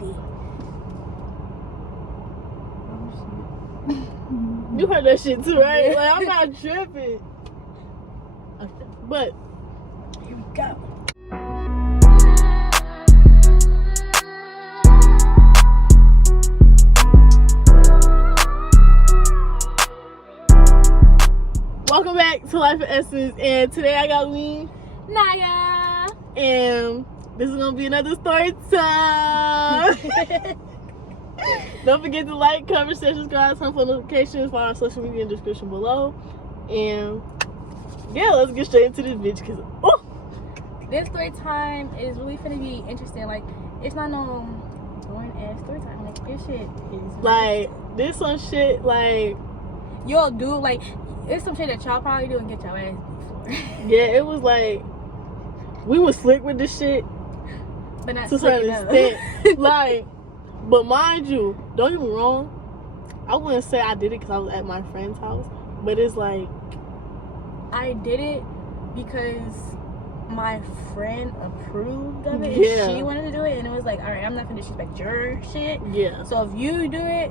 50. You heard that shit too, right? Like, I'm not tripping. Okay, but Here we go. welcome back to Life of Essence, and today I got me, Naya. and this is gonna be another story time. Don't forget to like, comment, share, subscribe, turn on notifications, follow our social media in the description below. And yeah, let's get straight into this bitch, because This story time is really gonna be interesting. Like, it's not no boring ass story time. Like, this shit is like this some shit like y'all do. Like, it's some shit that y'all probably do and get your ass beat for. yeah, it was like we was slick with this shit But not to a slick certain enough. extent. Like, but mind you, don't get me wrong, I wouldn't say I did it because I was at my friend's house, but it's like I did it because my friend approved of it. Yeah. And she wanted to do it, and it was like, all right, I'm not gonna disrespect your shit. yeah, So if you do it,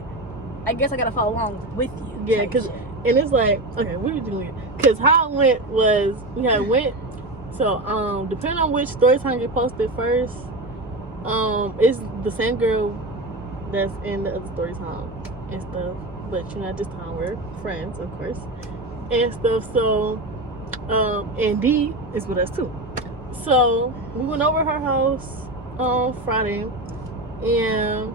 I guess I gotta follow along with you. yeah, type because shit. and it's like, okay, what are you doing? Because how it went was we had went. So depending on which story time get posted first, it's the same girl that's in the other story time and stuff. But you know, at this time we're friends, of course, and stuff. So and D is with us too. So we went over her house on Friday, and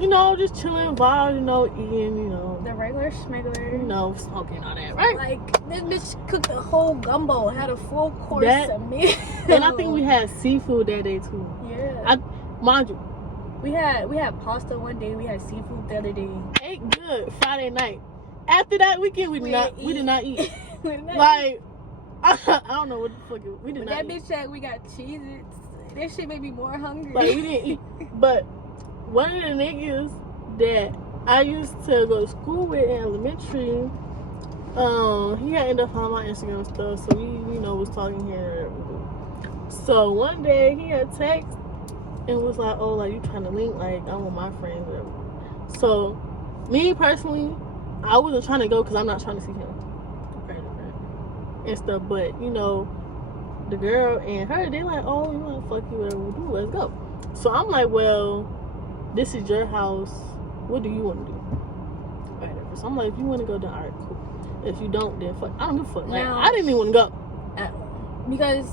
you know, just chilling, vibe, you know, eating, you know, The regular schmegler. you know, smoking all that, right? Like, this bitch cooked a whole gumbo, had a full course of meal. And I think we had seafood that day too. Yeah. Mind you, We had pasta one day, we had seafood the other day. ate good Friday night. After that weekend, we did not eat. We did not Like, I don't know what the fuck we did eat. not That eat. bitch said we got Cheez-Its. That shit made me more hungry. Like, we didn't eat. But one of the niggas that I used to go to school with in elementary, he had ended up following my Instagram and stuff, so we, you know, was talking here. So one day he had text and was like, oh, like, you trying to link? Like, I'm with my friends, whatever. So me personally, I wasn't trying to go because I'm not trying to see him and stuff. But you know, the girl and her, they like, oh, you want to fuck you, whatever we do, let's go. So I'm like, well, this is your house. What do you want to do? Whatever. So I'm like, if you want to go, then all right, cool. If you don't, then fuck. I don't give a fuck. Like, No. I didn't even want to go. Because,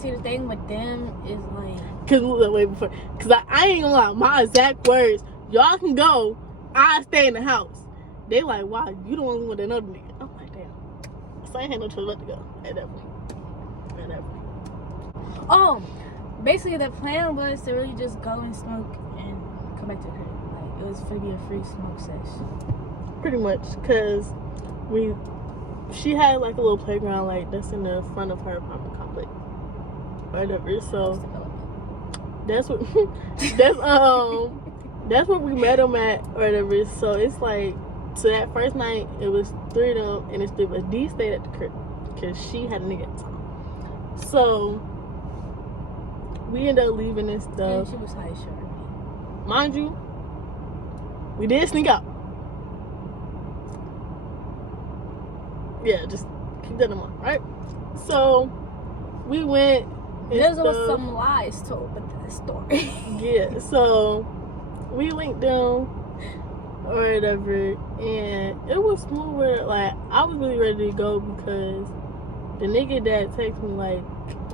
see, the thing with them is like, Cause I ain't gonna lie, my exact words, y'all can go, I stay in the house. They like, wow, you the only one that know the nigga. I'm like, damn. So I ain't had no choice but to go at that point. oh, basically the plan was to really just go and smoke and come back to the crib. Like, it was going to be a free smoke session. Pretty much, cause she had like a little playground like that's in the front of her apartment complex. Whatever. So that's what that's where we met them at or whatever. So it's like, so that first night it was 3 of them and it's 3 but D stayed at the crib because she had a nigga at the time. So we ended up leaving and stuff. And she was high short. Mind you, we did sneak out. Yeah, just keep that in mind, right? So we went. There was some lies told with that story. Yeah, so we linked them or whatever, and it was smooth. Where like I was really ready to go because the nigga that texted me like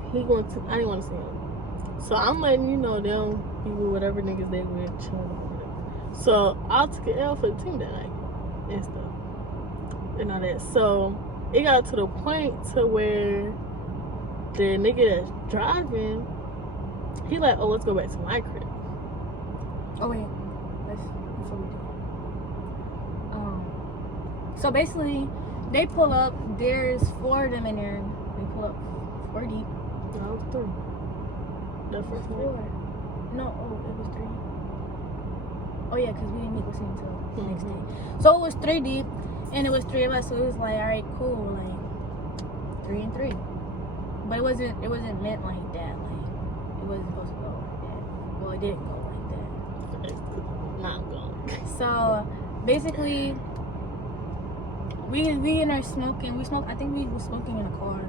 I didn't want to see him. So I'm letting you know them be with whatever niggas they were chilling or whatever. So I took an L for the team that night and stuff and all that. So it got to the point to where the nigga that's driving, he like, oh, let's go back to my crib. Oh wait, that's what we did. So basically, they pull up. There's 4 of them in there. They pull up 4 deep. No, it was 3. The first 4. night. No, it was 3. Oh yeah, because we didn't meet with him until the next Mhm. day. So it was 3 deep, and it was 3 of us. So it was like, all right, cool, like 3 and 3. But it wasn't meant like that. Like, it wasn't supposed to go like that. Well, it didn't go like that. Nah, I'm going. So basically, we in there smoking. I think we were smoking in the car.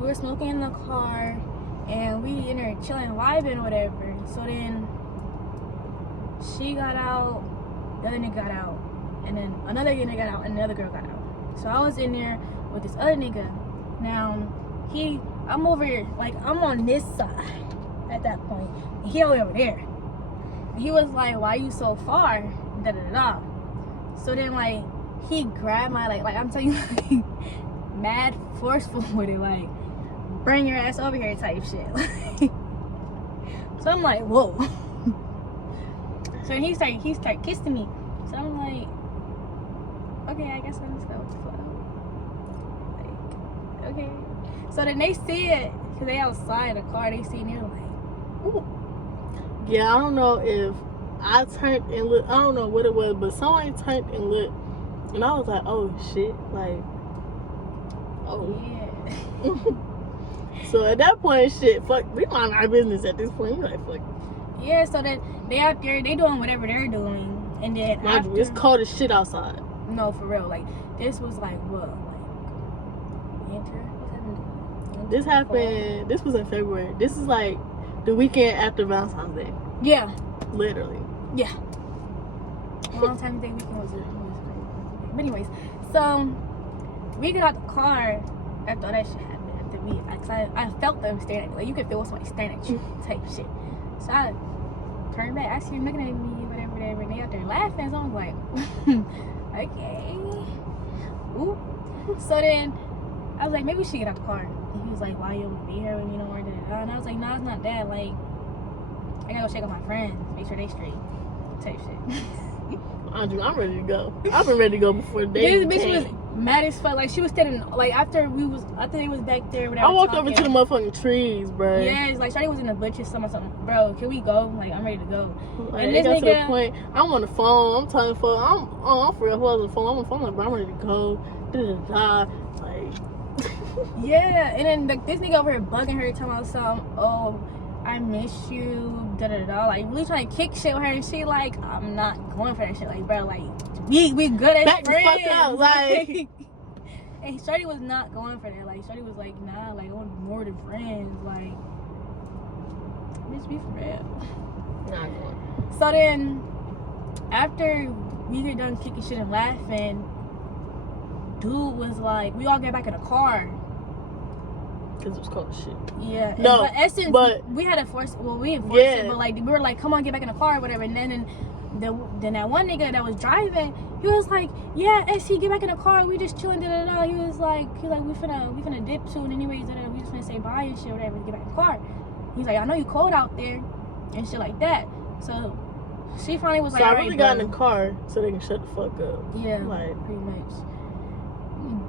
We were smoking in the car, and we in there chilling, vibing, or whatever. So then she got out, the other nigga got out, and then another nigga got out, and the other girl got out. So I was in there with this other nigga. Now I'm over here, like I'm on this side at that point, and he over there. And he was like, "Why you so far?" Da da da. So then like he grabbed my like I'm telling you, like, mad forceful with it, like bring your ass over here type shit. So I'm like, whoa. So then he started kissing me. So I'm like, okay, I guess I'm just gonna flow. Like, okay. So then they see it, cause they outside the car, they see it and they're like, ooh. Yeah, I don't know if I turned and looked. I don't know what it was, but somebody turned and looked, and I was like, oh shit, like, oh yeah. So at that point, shit, fuck, we mind our business at this point. We like, fuck. Yeah, so then they out there, they doing whatever they're doing, and then Mind you, it's cold as shit outside. No, for real. Like this was like what, like winter? This happened. This was in February. This is like the weekend after Valentine's Day. Yeah. Literally. Yeah. Valentine's Day weekend was crazy. But anyways, so we got out the car after all that shit happened. After I felt them staring at me. Like you could feel somebody staring at you type shit. So I turned back. I see him looking at me, whatever. And they out there laughing. So I was like, okay. Ooh. So then I was like, maybe we should get out the car. And he was like, why you don't be here with me no more? And I was like, no, it's not that. Like, I gotta go check on my friends, make sure they straight. Type shit. Andrew, I'm ready to go. I've been ready to go before they This bitch was mad as fuck. Like she was standing, like after they was back there. I walked over to the motherfucking trees, bro. Yes, like Shawty was in the bushes, something. Bro, can we go? Like I'm ready to go. Like, and it this got nigga, to the point. I'm on the phone. I'm talking for. I'm for real. Who was on the phone? I'm on the phone. Like, bro, I'm ready to go. Da. Like. Yeah, and then this nigga over here bugging her, telling her something. Oh, I miss you. Da. Like really trying to kick shit with her, and she like, I'm not going for that shit. Like, bro, like we good as back friends. The fuck up, like. And Shawty was not going for that. Like Shawty was like, nah, like I want more than friends. Like, bitch, be for real. Not going. So then, after we get done kicking shit and laughing, dude was like, we all get back in the car. Cause it was cold as shit. Yeah. No, but essence, but we had to force. Well, we enforced it, but like we were like, come on, get back in the car, or whatever. And then that one nigga that was driving, he was like, yeah, SC, get back in the car. We just chilling. Da. He was like, we finna dip soon. Anyways, we just finna say bye and shit, whatever. Get back in the car. He's like, I know you cold out there, and shit like that. So she finally was like, so I right, really got in the car so they can shut the fuck up. Yeah, like pretty much.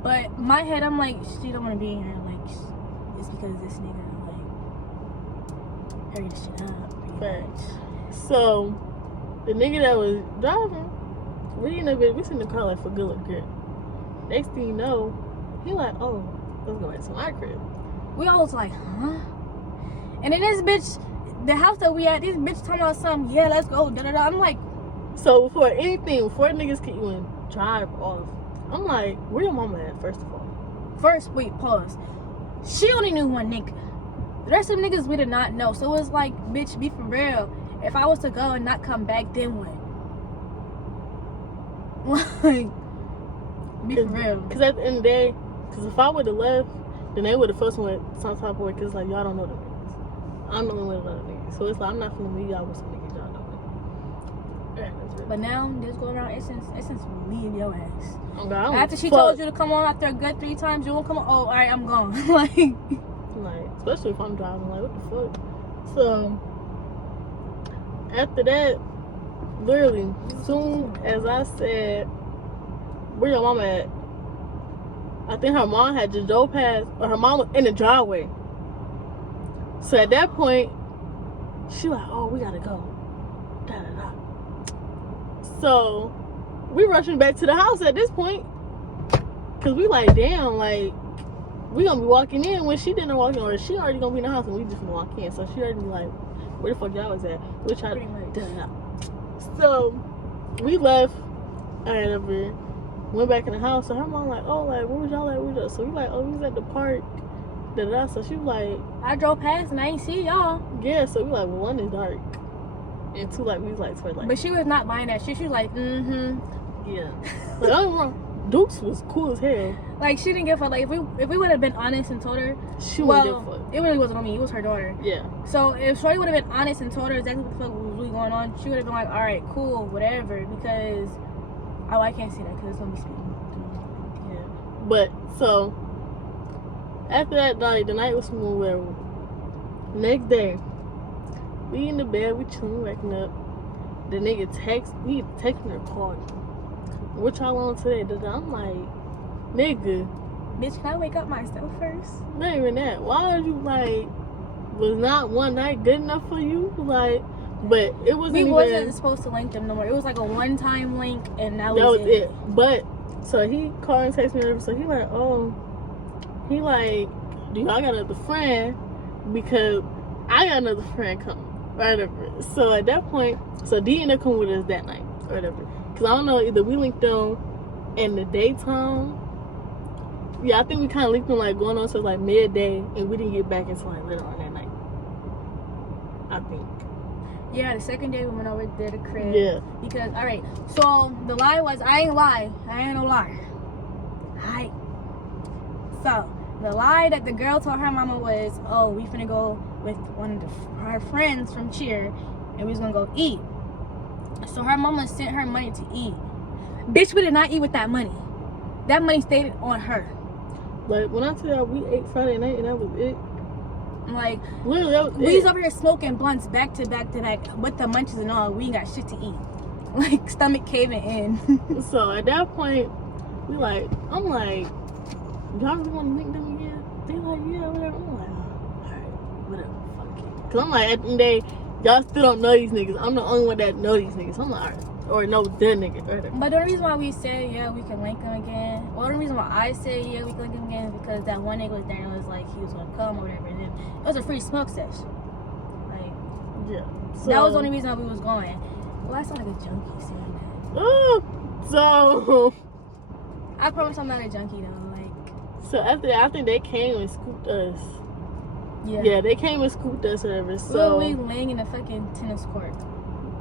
But my head, I'm like, she don't want to be in here. Like, it's because this nigga, like, hurry the shit up. Facts. So the nigga that was driving, we sit in the car like for good look good. Next thing you know, he like, oh, let's go back to my crib. We all was like, huh? And then this bitch, the house that we at, this bitch talking about something, yeah, let's go, da. I'm like, so before niggas can even drive off, I'm like, where your mama at, first of all? First, wait, pause. She only knew one nigga. The rest of them niggas we did not know. So it was like, bitch, be for real. If I was to go and not come back, then what? Like, be for real. Because at the end of the day, because if I would have left, then they would have fussed with some type of way. Because like, y'all don't know the niggas. I'm the only one with another nigga. So it's like, I'm not finna leave y'all with some niggas y'all know. But now, this go around, Essence will leave your ass. Oh God, after she told you to come on after a good 3 times, you won't come on. Oh, alright, I'm gone. like, especially if I'm driving, like, what the fuck? So, after that, literally, soon as I said, where your mama at? I think her mom had just drove past, or her mom was in the driveway. So at that point, she like, oh, we gotta go. Da. So, we rushing back to the house at this point. Cause we like, damn, like, we gonna be walking in when she didn't walk in, or she already gonna be in the house and we just gonna walk in. So she already be like, where the fuck y'all was at? We trying to, So we left, whatever. Went back in the house. So her mom like, oh, like, where was y'all at? Where was y'all? So we like, oh, we was at the park. Da-da-da. So she was like, I drove past and I ain't see y'all. yeah. So we like, well, one is dark, and two, like, we was like, swear, like. But she was not buying that shit. She was like, yeah. Like, I don't know. Dukes was cool as hell. Like, she didn't give a fuck. Like, if we would have been honest and told her, She wouldn't give a fuck. it really wasn't on me. It was her daughter. Yeah. So if Shorty would have been honest and told her exactly what the fuck was really going on, she would have been like, all right, cool, whatever. Because I can't see that because it's gonna be speaking. Yeah. But so after that night, the night was smooth. Whatever. Next day, we in the bed, we chilling, waking up. The nigga text me or called me. What y'all on today? I'm like, nigga, Bitch, can I wake up myself first? not even that. Why are you like? Was not one night good enough for you? Like, but it wasn't. We wasn't supposed to link them no more. It was like a one-time link, and that was it. But so he called and texted me. So he like, oh, he like, do y'all got another friend? Because I got another friend coming, whatever. So at that point, so D ended up coming with us that night, whatever. Because I don't know, either we linked them in the daytime. Yeah, I think we kind of linked them like going on to like midday, and we didn't get back until like later on that night. I think. Yeah, the second day we went over there to crib. Yeah. Because, alright, so the lie was, I ain't no liar. Alright. So, the lie that the girl told her mama was, oh, we finna go with one of her friends from cheer, and we was gonna go eat. So her mama sent her money to eat. Bitch, we did not eat with that money. That money stayed on her. Like, when I tell y'all we ate Friday night and that was it. Like, literally, that was we was over here smoking blunts back to back with the munchies and all. We ain't got shit to eat. Like, stomach caving in. So at that point, I'm like, y'all really want to link them again? They like, yeah, whatever. I'm like, alright, whatever, fuck it. Cause I'm like, at the end of the day, y'all still don't know these niggas. I'm the only one that know these niggas. I'm like, alright. Or know the niggas. Whatever. But the only reason why we said, yeah, we can link them again. Well, the reason why I said, yeah, we can link them again is because that one nigga was there and it was like, he was going to come or whatever. And then it was a free smoke session. Like, yeah. So, that was the only reason why we was going. Well, I sound like a junkie saying that. Oh, so. I promise I'm not a junkie though. Like. So after that, I think they came and scooped us. Yeah, they came and scooped us or whatever. So we laying in a fucking tennis court.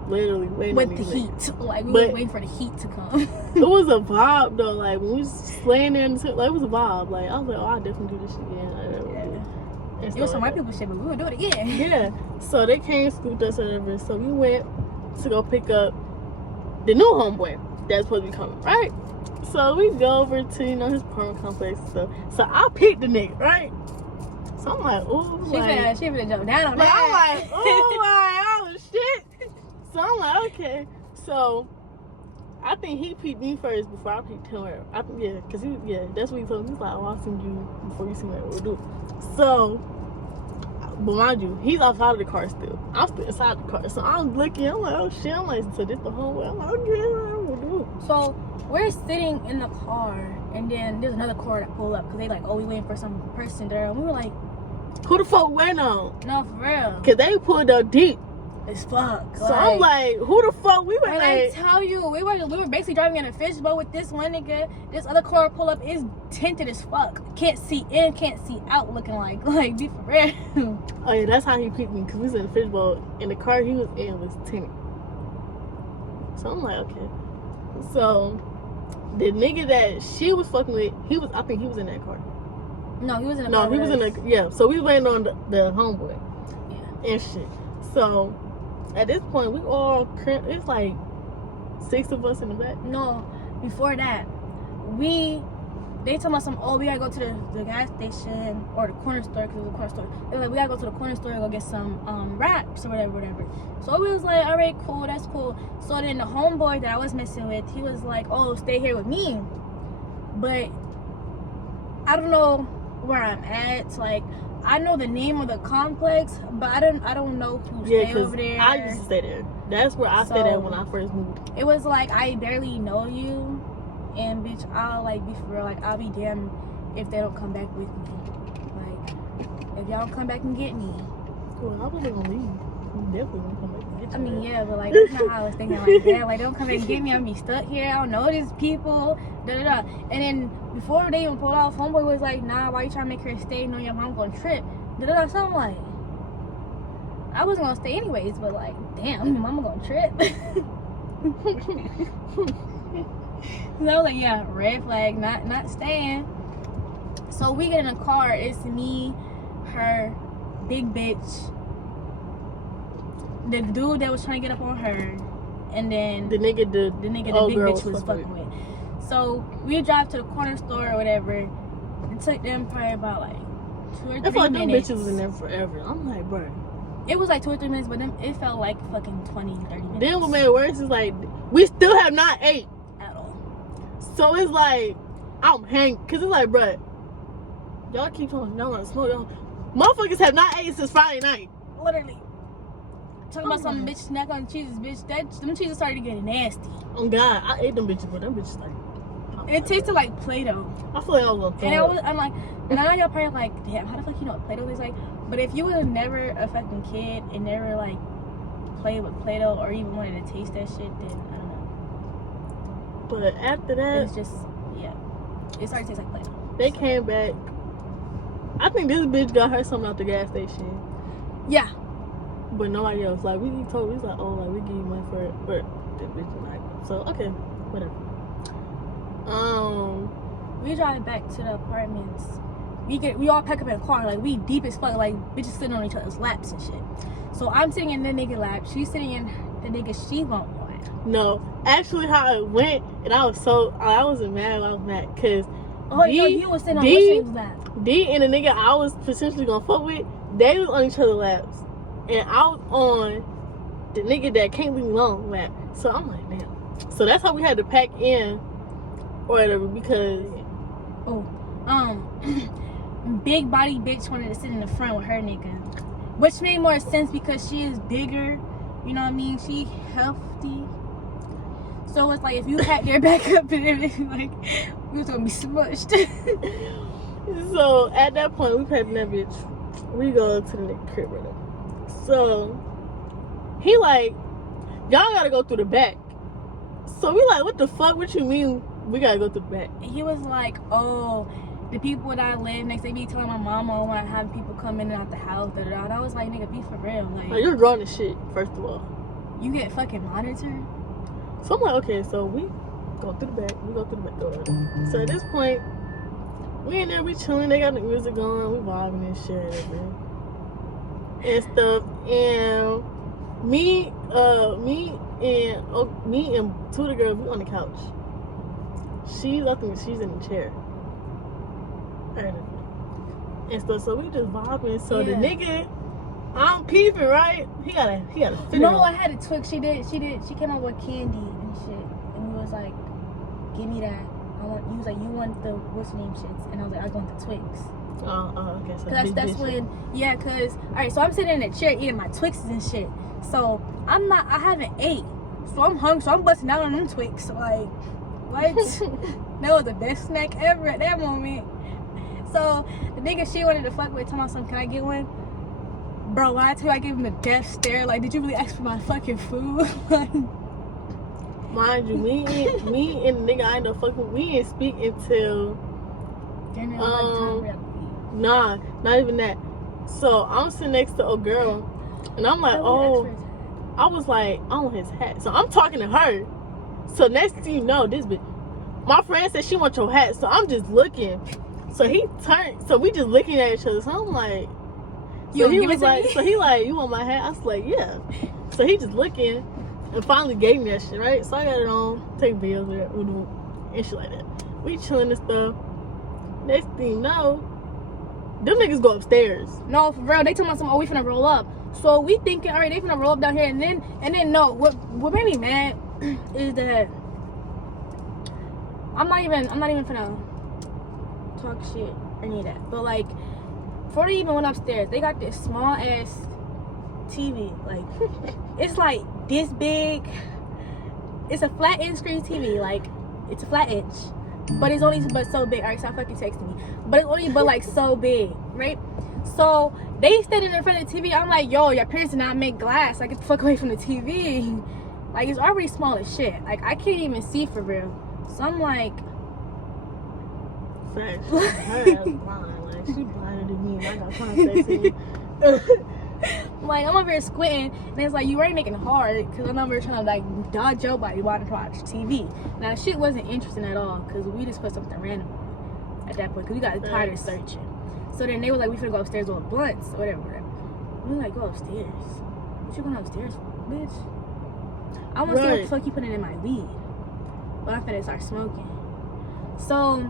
Literally waiting with the heat. Like, we was waiting for the heat to come. It was a vibe though. Like, when we was laying there in the like, it was a vibe. Like, I was like, oh, I'll definitely do this shit again. Yeah. It was some white people shit, but we would do it again. Yeah. So they came and scooped us or whatever. So we went to go pick up the new homeboy that's supposed to be coming, right? So we go over to, you know, his apartment complex and stuff. So I picked the nigga, right? So I'm like, ooh, she finna jump down on that. I'm like, oh my shit. So I'm like, okay. So I think he peeped me first before I peeped him. Yeah, cause that's what he told me. He's like, oh, I'll send you before you see what we'll do. So, but mind you, he's outside of the car still. I'm still inside the car. So I'm looking. I'm like, oh shit. I'm like, so this the whole way. I'm like, okay, we'll do. So we're sitting in the car, and then there's another car that pulled up because they like, oh, we waiting for some person there, and we were like, who the fuck went on? No, for real. Cause they pulled up deep. As fuck. So like, I'm like, who the fuck? We were like, I tell you, we were basically driving in a fishbowl with this one nigga. This other car pull up is tinted as fuck. Can't see in, can't see out. Looking like be for real. Oh yeah, that's how he picked me because we was in a fishbowl and the car he was in was tinted. So I'm like, okay. So the nigga that she was fucking with, I think he was in that car. No, he was in the car. No, he was in the So we was waiting on the homeboy. Yeah. And shit. So at this point, we all it's like 6 of us in the back. No, before that, they told us we gotta go to the gas station or the corner store because it was a corner store. They were like, we gotta go to the corner store and go get some wraps or whatever. So we was like, all right, cool, that's cool. So then the homeboy that I was messing with, he was like, oh, stay here with me. But I don't know where I'm at. Like, I know the name of the complex, but I don't know who stay over there. I used to stay there. That's where I stayed at when I first moved. It was like, I barely know you, and bitch, I'll like be for real. Like, I'll be damned if they don't come back with me. Like, if y'all don't come back and get me. Well, I wasn't gonna leave. You definitely gonna come back. get I you. mean, yeah, but like that's not how I was thinking. Like, damn, like don't come and get me. I'm be stuck here. I don't know these people. Da da da. And then before they even pulled off, homeboy was like, nah, why you trying to make her stay? No, your mom gonna trip. Da da da. So I'm like, I wasn't gonna stay anyways, but like, damn, your mama gonna trip. So I was like, yeah, red flag, not staying. So we get in a car. It's me, her, big bitch, the dude that was trying to get up on her, and then the nigga the big bitch was fucking with. So we drive to the corner store or whatever. It took them probably about like 2 or 3 minutes. I feel like them bitches was in there forever. I'm like, bro. It was like 2 or 3 minutes, but then it felt like fucking 20, 30 minutes. Then what made it worse is like we still have not ate At all. So it's like I'm hanging, cause it's like, bro, y'all keep talking, y'all want to smoke, y'all motherfuckers have not ate since Friday night. Literally. Talking about some bitch snack on cheeses, bitch. Them cheeses started getting nasty. Oh God, I ate them bitches, but them bitches like. It tasted like Play-Doh. I feel like I was gonna throw And up. I'm like, now y'all probably like, damn, how the fuck you know what Play-Doh is like? But if you was never a fucking kid and never like played with Play-Doh or even wanted to taste that shit, then I don't know. But after that, It's just, yeah. It started to taste like Play-Doh. they came back. I think this bitch got her something out the gas station. Yeah. But nobody else. Like, we told, we was like, oh, like, we give you money for it. But this bitch was like, so, okay, whatever. We drive back to the apartments. We all pack up in a car. Like, we deep as fuck. Like, bitches sitting on each other's laps and shit. So, I'm sitting in the nigga lap. She's sitting in the nigga she won't want. No. Actually, how it went, and I wasn't mad. I was mad. Because Oh, no, you was sitting on what's his lap. D and the nigga I was potentially gonna fuck with, they was on each other's laps. And I was on the nigga that can't leave me alone lap. So I'm like, damn. So that's how we had to pack in or whatever, because big body bitch wanted to sit in the front with her nigga, which made more sense because she is bigger, you know what I mean, she healthy. So it's like if you had their back up and everything, like we was gonna be smushed. So at that point we packed in that bitch. We go to the nigga crib right now. So he like, y'all gotta go through the back. So we like, what the fuck? What you mean we gotta go through the back? And he was like, oh, the people that I live next, they be telling my mama when I have people come in and out the house, da da da. And I was like, nigga, be for real. Like, You're grown as shit, first of all. You get fucking monitored? So I'm like, okay, so we go through the back. We go through the back. So at this point, we in there, we chilling. They got the music going. We vibing and shit, man. And stuff. And me and two of the girls, we on the couch. She's in the chair. And stuff. So we just vibing. So yeah. the nigga, I'm peeping, right? He got a fit. No, I had a Twix. She came out with candy and shit. And we was like, give me that. He was like, you want the what's the name shits? And I was like, I want the Twix. Okay. So that's when, yeah, cause alright, so I'm sitting in the chair eating my Twixes and shit. So I haven't ate. So I'm hungry, so I'm busting down on them Twix. So like, what? That was the best snack ever at that moment. So the nigga she wanted to fuck with, talking about something, can I get one? Bro, when I tell you I gave him the death stare, like, did you really ask for my fucking food? Mind you, me and the nigga I end up fucking, we didn't speak until nah, not even that. So I'm sitting next to a girl and I'm like, I was like, I want his hat. So I'm talking to her. So next thing you know, this bitch, my friend said she wants your hat. So I'm just looking. So he turned, so we just looking at each other. So I'm like, so he was like, so he like, you want my hat? I was like, yeah. So he just looking and finally gave me that shit, right? So I got it on, take videos with it, and shit like that. We chilling and stuff. Next thing you know, them niggas go upstairs. No, for real. They talking about we finna roll up. So we thinking, all right, they finna roll up down here, and then no. What made me mad is that I'm not even finna talk shit or any of that. But like, before they even went upstairs, they got this small ass TV. Like, it's like this big. It's a flat end screen TV. Like, it's a flat edge. But it's only so big. Alright, stop fucking texting me. But it's only like so big, right? So they standing in front of the TV. I'm like, yo, your parents did not make glass. Like, get the fuck away from the TV. Like, it's already small as shit. Like, I can't even see for real. So I'm like, Facts. Her ass blind. Like, she blinder than me. I got contact in. like, I'm over here squinting, and it's like, you already making it hard, because I'm over here trying to, like, dodge your body while I watch TV. Now, the shit wasn't interesting at all, because we just put something random on at that point, because we got tired of searching. So then they were like, we finna go upstairs with blunts, or whatever. We were like, go upstairs. What you going upstairs for, bitch? I want to see what the fuck you putting in my weed. But I'm finna start smoking. So,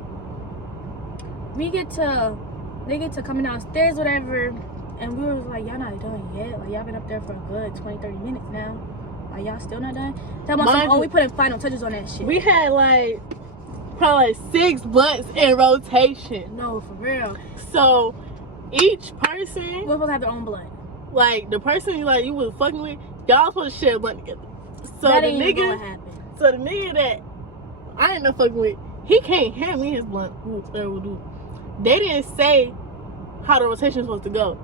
they get to coming downstairs, whatever, and we were like, y'all not done yet? Like, y'all been up there for a good 20-30 minutes now. Like, y'all still not done? Tell myself, oh, we putting final touches on that shit. We had like probably 6 blunts in rotation. No, for real. So each person we're supposed to have their own blunt. Like, the person you was fucking with, y'all supposed to share a blunt together. So that the ain't nigga, what happened. So the nigga that I ended up fucking with, he can't hand me his blunt. They didn't say how the rotation was supposed to go.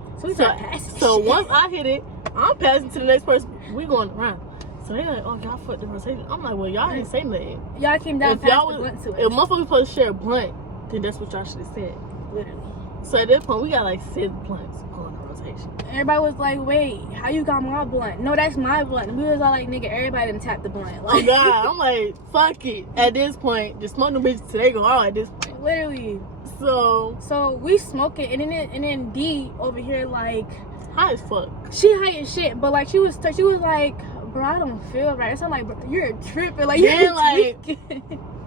So once I hit it, I'm passing to the next person. We going around. So they like, oh, y'all fucked the rotation. I'm like, well, y'all didn't say nothing. Y'all came down past the blunt to it. If motherfuckers supposed to share a blunt, then that's what y'all should have said. Literally. So at that point, we got like 6 blunts on the rotation. Everybody was like, wait, how you got my blunt? No, that's my blunt. And we was all like, nigga, everybody done tapped the blunt. Like, oh God, I'm like, fuck it. At this point, just smoke them bitches till they go out at this point. Literally. So we smoking, and then D over here like high as fuck. She high as shit, but like she was like, bro, I don't feel right. So I'm like, bro, you're tripping. Like, you're like, I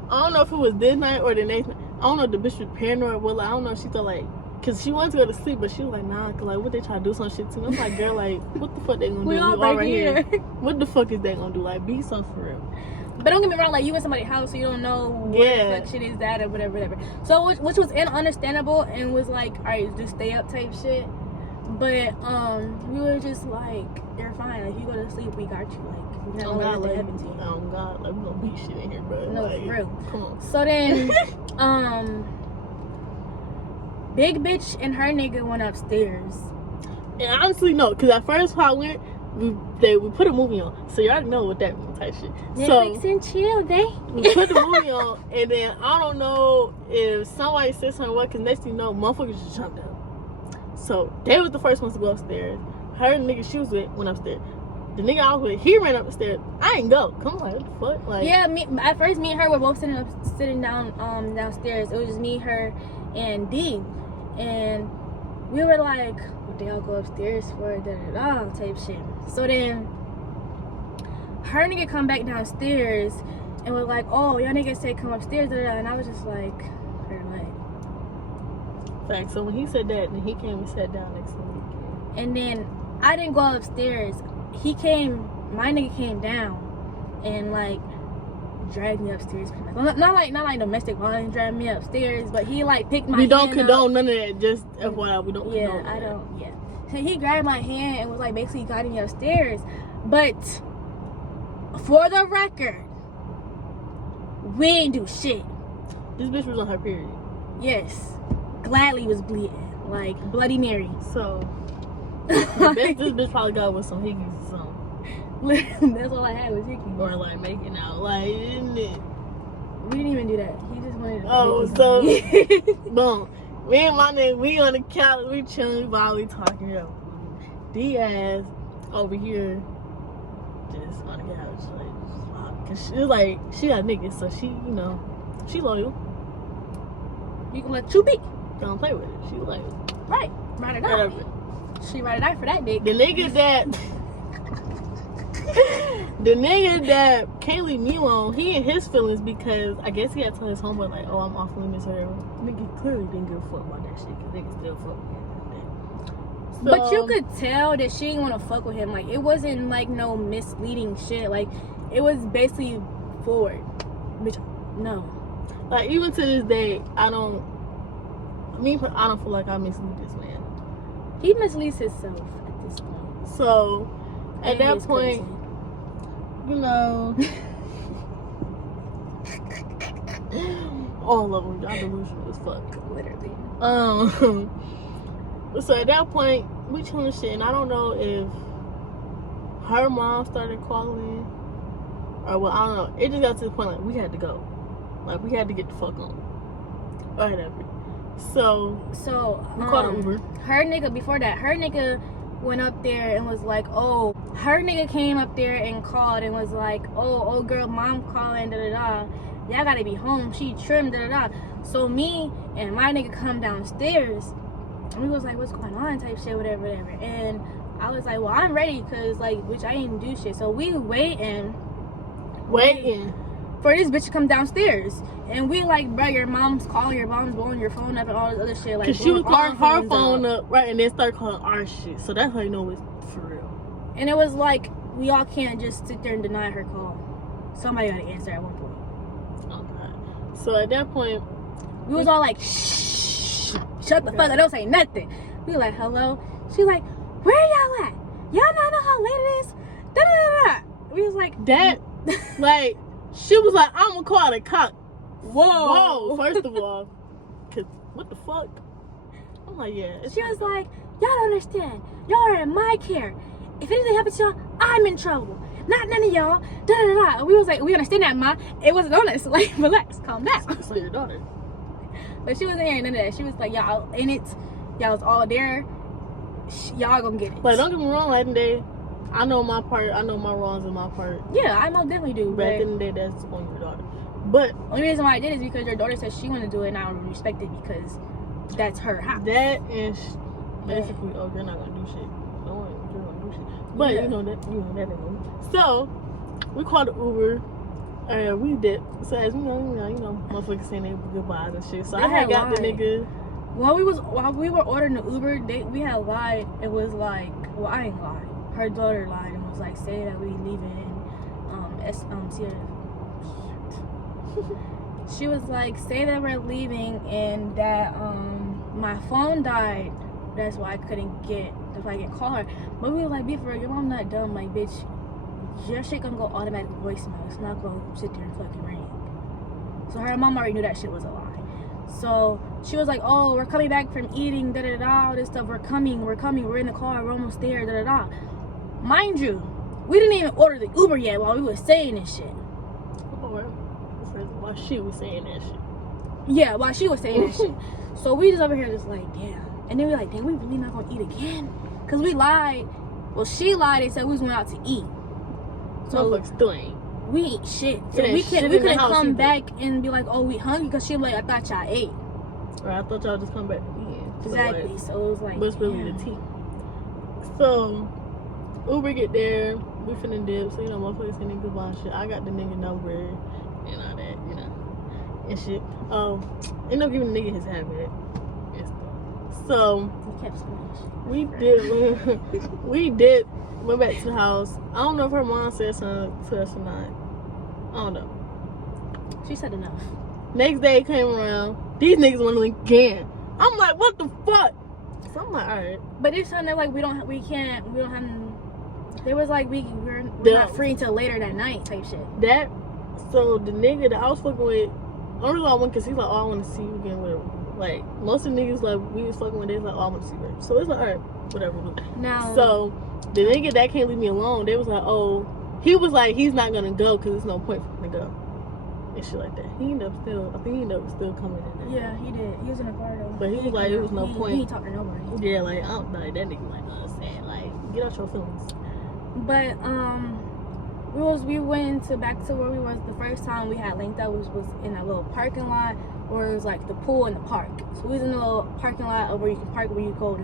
don't know if it was this night or the next night. I don't know if the bitch was paranoid. Well, I don't know if she thought like, cause she wanted to go to sleep, but she was like, nah, cause like, what they try to do some shit to me? I'm like, girl, like, what the fuck they gonna do? We all right here. What the fuck is they gonna do? Like, be so for real. But don't get me wrong, like, you in somebody's house, so you don't know what the fuck shit is that or whatever. So, which was understandable and was like, all right, just stay up type shit. But we were just like, you're fine. Like, you go to sleep, we got you. Like, we have no that happen to you. Oh God, like, we gonna beat shit in here, bro. No, like, for real. Come on. So then, big bitch and her nigga went upstairs. And honestly, no, cause at first when I went, we put a movie on, so you already know what that means type shit. Netflix and chill, they. We put the movie on, and then I don't know if somebody said something, what, cause next thing you know, motherfuckers just jumped up. So they was the first ones to go upstairs. Her nigga she was with went upstairs. The nigga I was with, he ran upstairs. I ain't go. Come on, what the fuck? Like, yeah, at first me and her were both sitting down downstairs. It was just me, her, and D, and we were like, what they all go upstairs for? Type shit. So then her nigga come back downstairs and was like, oh, y'all niggas say come upstairs, and I was just like, fact. So when he said that, then he came and sat down next to me. And then I didn't go upstairs. My nigga came down and like dragged me upstairs. Not like domestic violence, dragged me upstairs, but he like picked my hand. We don't condone none of that. Just FYI, we don't. Yeah, I don't. Yeah. So he grabbed my hand and was like basically guiding me upstairs. But for the record, we ain't do shit. This bitch was on her period. Yes. Gladly was bleeding. Like Bloody Mary. So this bitch probably got with some hickeys or something. That's all I had was hickeys. Or like making out. Like, isn't it? We didn't even do that. He just wanted to. Oh, so boom. Me and my nigga, we on the couch, we chilling while we talking. Yo, Diaz over here just on the couch, like, cause she was like, she got niggas, so she, you know, she loyal. You can let you be. Don't play with it. She loyal. Right. Ride or die. She ride or die for that dick. The nigga that can't leave me alone, he in his feelings because I guess he had to tell his homeboy like, oh, I'm off limits or whatever. Nigga clearly didn't give a fuck about that shit because nigga still fuck with him. So, but you could tell that she didn't want to fuck with him. Like, it wasn't like no misleading shit. Like, it was basically forward. Bitch, no. Like, even to this day, I don't feel like I mislead this man. He misleads himself at this point. So, at that point, you know, all of them, y'all delusional as fuck. Literally. So at that point, we chilling shit, and I don't know if her mom started calling, or well, I don't know. It just got to the point like we had to go, like we had to get the fuck on, or whatever. So we called an Uber. Her nigga before that, her nigga went up there and was like, oh, her nigga came up there and called and was like, oh girl, mom calling, da da da. Y'all gotta be home. She trimmed, da da da. So me and my nigga come downstairs. And we was like, what's going on type shit, whatever. And I was like, well, I'm ready because, like, bitch, I ain't do shit. So we waiting for this bitch to come downstairs. And we like, bro, your mom's calling, your mom's blowing your phone up and all this other shit. Like, cause she was calling her phone up, right, and then start calling our shit. So that's how you know it's for real. And it was like, we all can't just sit there and deny her call. Somebody got to answer at one point. Okay. So at that point, we was all like, shh, shut the fuck up, don't say nothing. We were like, hello. She like, where y'all at? Y'all not know how late it is? Da da da da. We was like, that, like, she was like, I'm gonna call the cop. Whoa. First of all, cause what the fuck? I'm like, yeah. She was like, y'all don't understand. Y'all are in my care. If anything happens to y'all, I'm in trouble. Not none of y'all. Da da da. And we was like, we understand that, ma. It wasn't on us. Like, relax, calm down. So your daughter. But she wasn't hearing none of that. She was like, y'all in it. Y'all was all there. Y'all gonna get it. Like, don't get me wrong, like today, I know my part. I know my wrongs in my part. Yeah, I most definitely do. But at the end of the day, that's on your daughter. But only reason why I did is because your daughter said she wanted to do it, and I would respect it because that's her house. That and basically, oh, you're not gonna do shit. No, you're gonna do shit. But yeah. you know that anyway. So we called the Uber. We did. So as you know, motherfuckers saying they goodbyes and shit. So They I had got lied. the nigga. While we were ordering the Uber, we had lied. It was like, well, I ain't lied. Her daughter lied and was like, say that we leaving. She was like, say that we're leaving and that my phone died. That's why I couldn't get. That's why I can't call her. But we were like, be for real, your mom not dumb. Like, bitch, your shit gonna go automatic voicemail. It's not gonna sit there and fucking ring. So her mom already knew that shit was a lie. So she was like, oh, we're coming back from eating, da da da, all this stuff. We're coming, we're in the car, we're almost there, da da da. Mind you, we didn't even order the Uber yet while we were saying this shit. While she was saying that shit. Yeah, while she was saying that shit. So we just over here just like, damn. And then we like, damn, we really not gonna eat again? Because we lied. Well, she lied and said we was going out to eat. So still ain't. We eat shit. So we couldn't come back and be like, oh, we hungry, because she was like, I thought y'all ate. Right, I thought y'all just come back to eat. Exactly. So it was like, but it's really the tea. So Uber get there, we finna dip, so you know motherfuckers saying goodbye and shit. I got the nigga number and all that, you know, and shit. End up giving the nigga his habit and stuff. So he kept we did went back to the house. I don't know if her mom said something to us or not. I don't know. She said enough. Next day came around. These niggas want to link again. I'm like, what the fuck? So I'm like, alright. But this time they're like, we don't have. They was like, we're not free until later that night type shit. So the nigga that I was fucking with, only reason I went because he's like, oh, I want to see you again with her. Like, most of the niggas like we was fucking with, they was like, oh, I want to see her. So it's like, alright, whatever. Now, so the nigga that can't leave me alone, they was like, oh, he was like, he's not gonna go because there's no point for him to go. And shit like that. I think he ended up still coming in there. Yeah, he did. He was in the car though. But he was like, there was no point. He ain't talking to nobody. Yeah, like, I don't know, that nigga like, saying, like, get out your feelings. But, we went back to where we was the first time we had linked up, was in that little parking lot where it was like the pool and the park. So we was in the little parking lot where you can park, where you go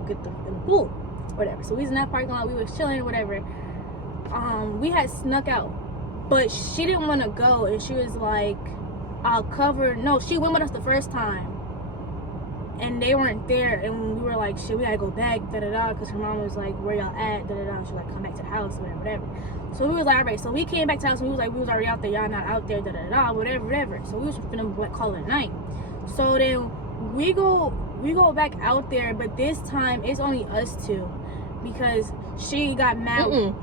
get in the pool, whatever. So we was in that parking lot, we was chilling or whatever. We had snuck out, but she didn't want to go, and she was like, I'll cover. No, she went with us the first time, and they weren't there, and we were like, shit, we gotta go back, da da da, because her mom was like, where y'all at, da da da. She was like, come back to the house, whatever. So we was like, alright. So we came back to the house, and we was like, we was already out there, y'all not out there, da da da, whatever. So we was finna like call it a night. So then we go back out there, but this time it's only us two, because she got mad.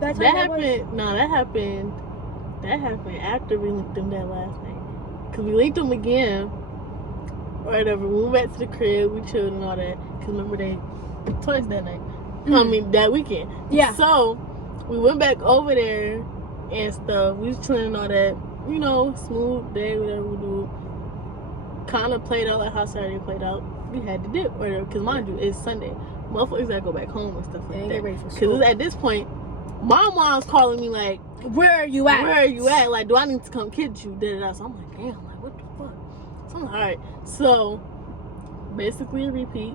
That happened after we linked them that last night. Cause we linked them again, or whatever. We went back to the crib, we chilled and all that. Cause remember they twice that night. That weekend. Yeah. So we went back over there and stuff. We was chilling and all that. You know, smooth day, whatever we do. Kind of played out like how Saturday played out. We had to dip, whatever. Cause mind you, it's Sunday. Motherfuckers gotta go back home and stuff like that. Get ready for school. Cause at this point, my mom's calling me like, where are you at? Where are you at? Like, do I need to come get you? Da-da-da. So I'm like, damn, like, what the fuck? So I'm like, all right. So, basically a repeat.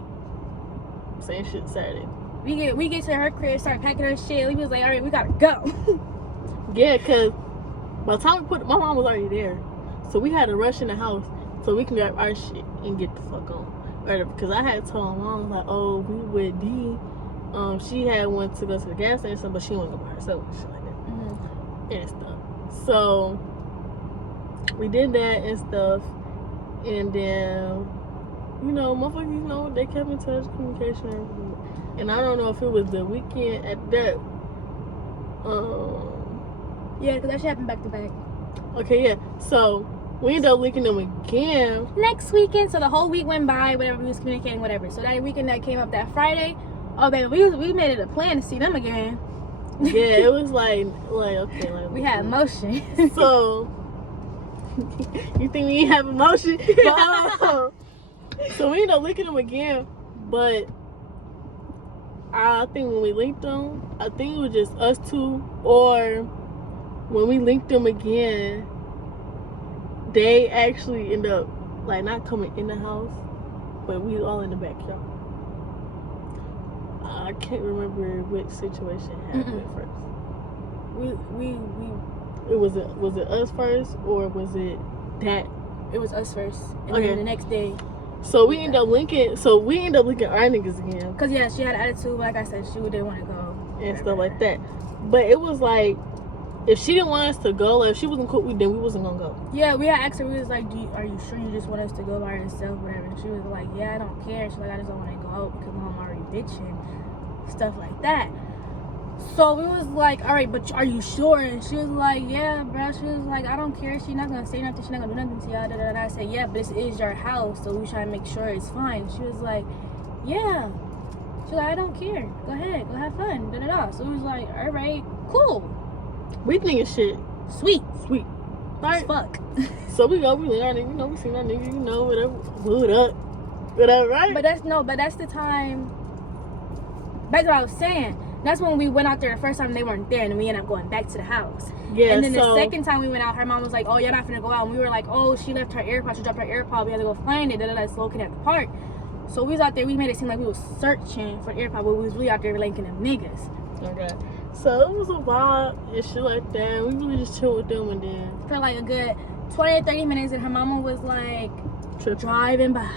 Same shit Saturday. We get to her crib, start packing her shit. We was like, all right, we gotta go. Yeah, because by the time we my mom was already there. So we had to rush in the house so we can grab our shit and get the fuck on. Right? Because I had told my mom, like, oh, we with D. She had went to go to the gas station, but she wanted to go by herself and shit like that. Mm-hmm. And stuff. So we did that and stuff. And then, you know, motherfuckers, you know, they kept in touch, communication. And I don't know if it was the weekend at that. Yeah, because that shit happened back to back. Okay, yeah. So we ended up linking them again. Next weekend, so the whole week went by, whatever, we was communicating, whatever. So that weekend that came up that Friday, oh baby, we made it a plan to see them again. Yeah, it was like okay, like we had emotion. So you think we have emotion? But, so we ended up linking them again, but I think when we linked them, I think it was just us two, or when we linked them again, they actually end up like not coming in the house, but we all in the backyard. I can't remember which situation happened first. Was it us first, or was it that? It was us first, and okay. Then the next day. So we end up linking. So we end up linking our niggas again. Cause yeah, she had attitude. Like I said, she didn't want to go and stuff like that. But it was like, if she didn't want us to go, like if she wasn't cool with, then we wasn't gonna go. Yeah, we had asked her. We was like, are you sure you just want us to go by yourself, whatever? And she was like, yeah, I don't care. She's like, I just don't want to go out because mom already bitching, stuff like that. So we was like, all right, but are you sure? And she was like, yeah, bro. She was like, I don't care. She's not gonna say nothing. She's not gonna do nothing to y'all. And I said, yeah, but this is your house, so we try to make sure it's fine. She was like, yeah. She's like, I don't care. Go ahead, go have fun. So we was like, all right, cool. We think it's shit. Sweet. Right? Fuck. So we go, we learn our nigga, you know, we seen our nigga, you know, whatever, boot up, whatever, right? But that's the time. That's what I was saying. That's when we went out there the first time, they weren't there, and then we ended up going back to the house. Yeah. And then the second time we went out, her mom was like, oh, you're not finna go out. And we were like, oh, she left her AirPod. She dropped her AirPod. We had to go find it. It's located at the park. So we was out there. We made it seem like we was searching for the AirPod, but we was really out there linking them niggas. Okay. So it was a vibe and shit like that. We really just chilled with them, and then for like a good 20 or 30 minutes, and her mama was like driving by.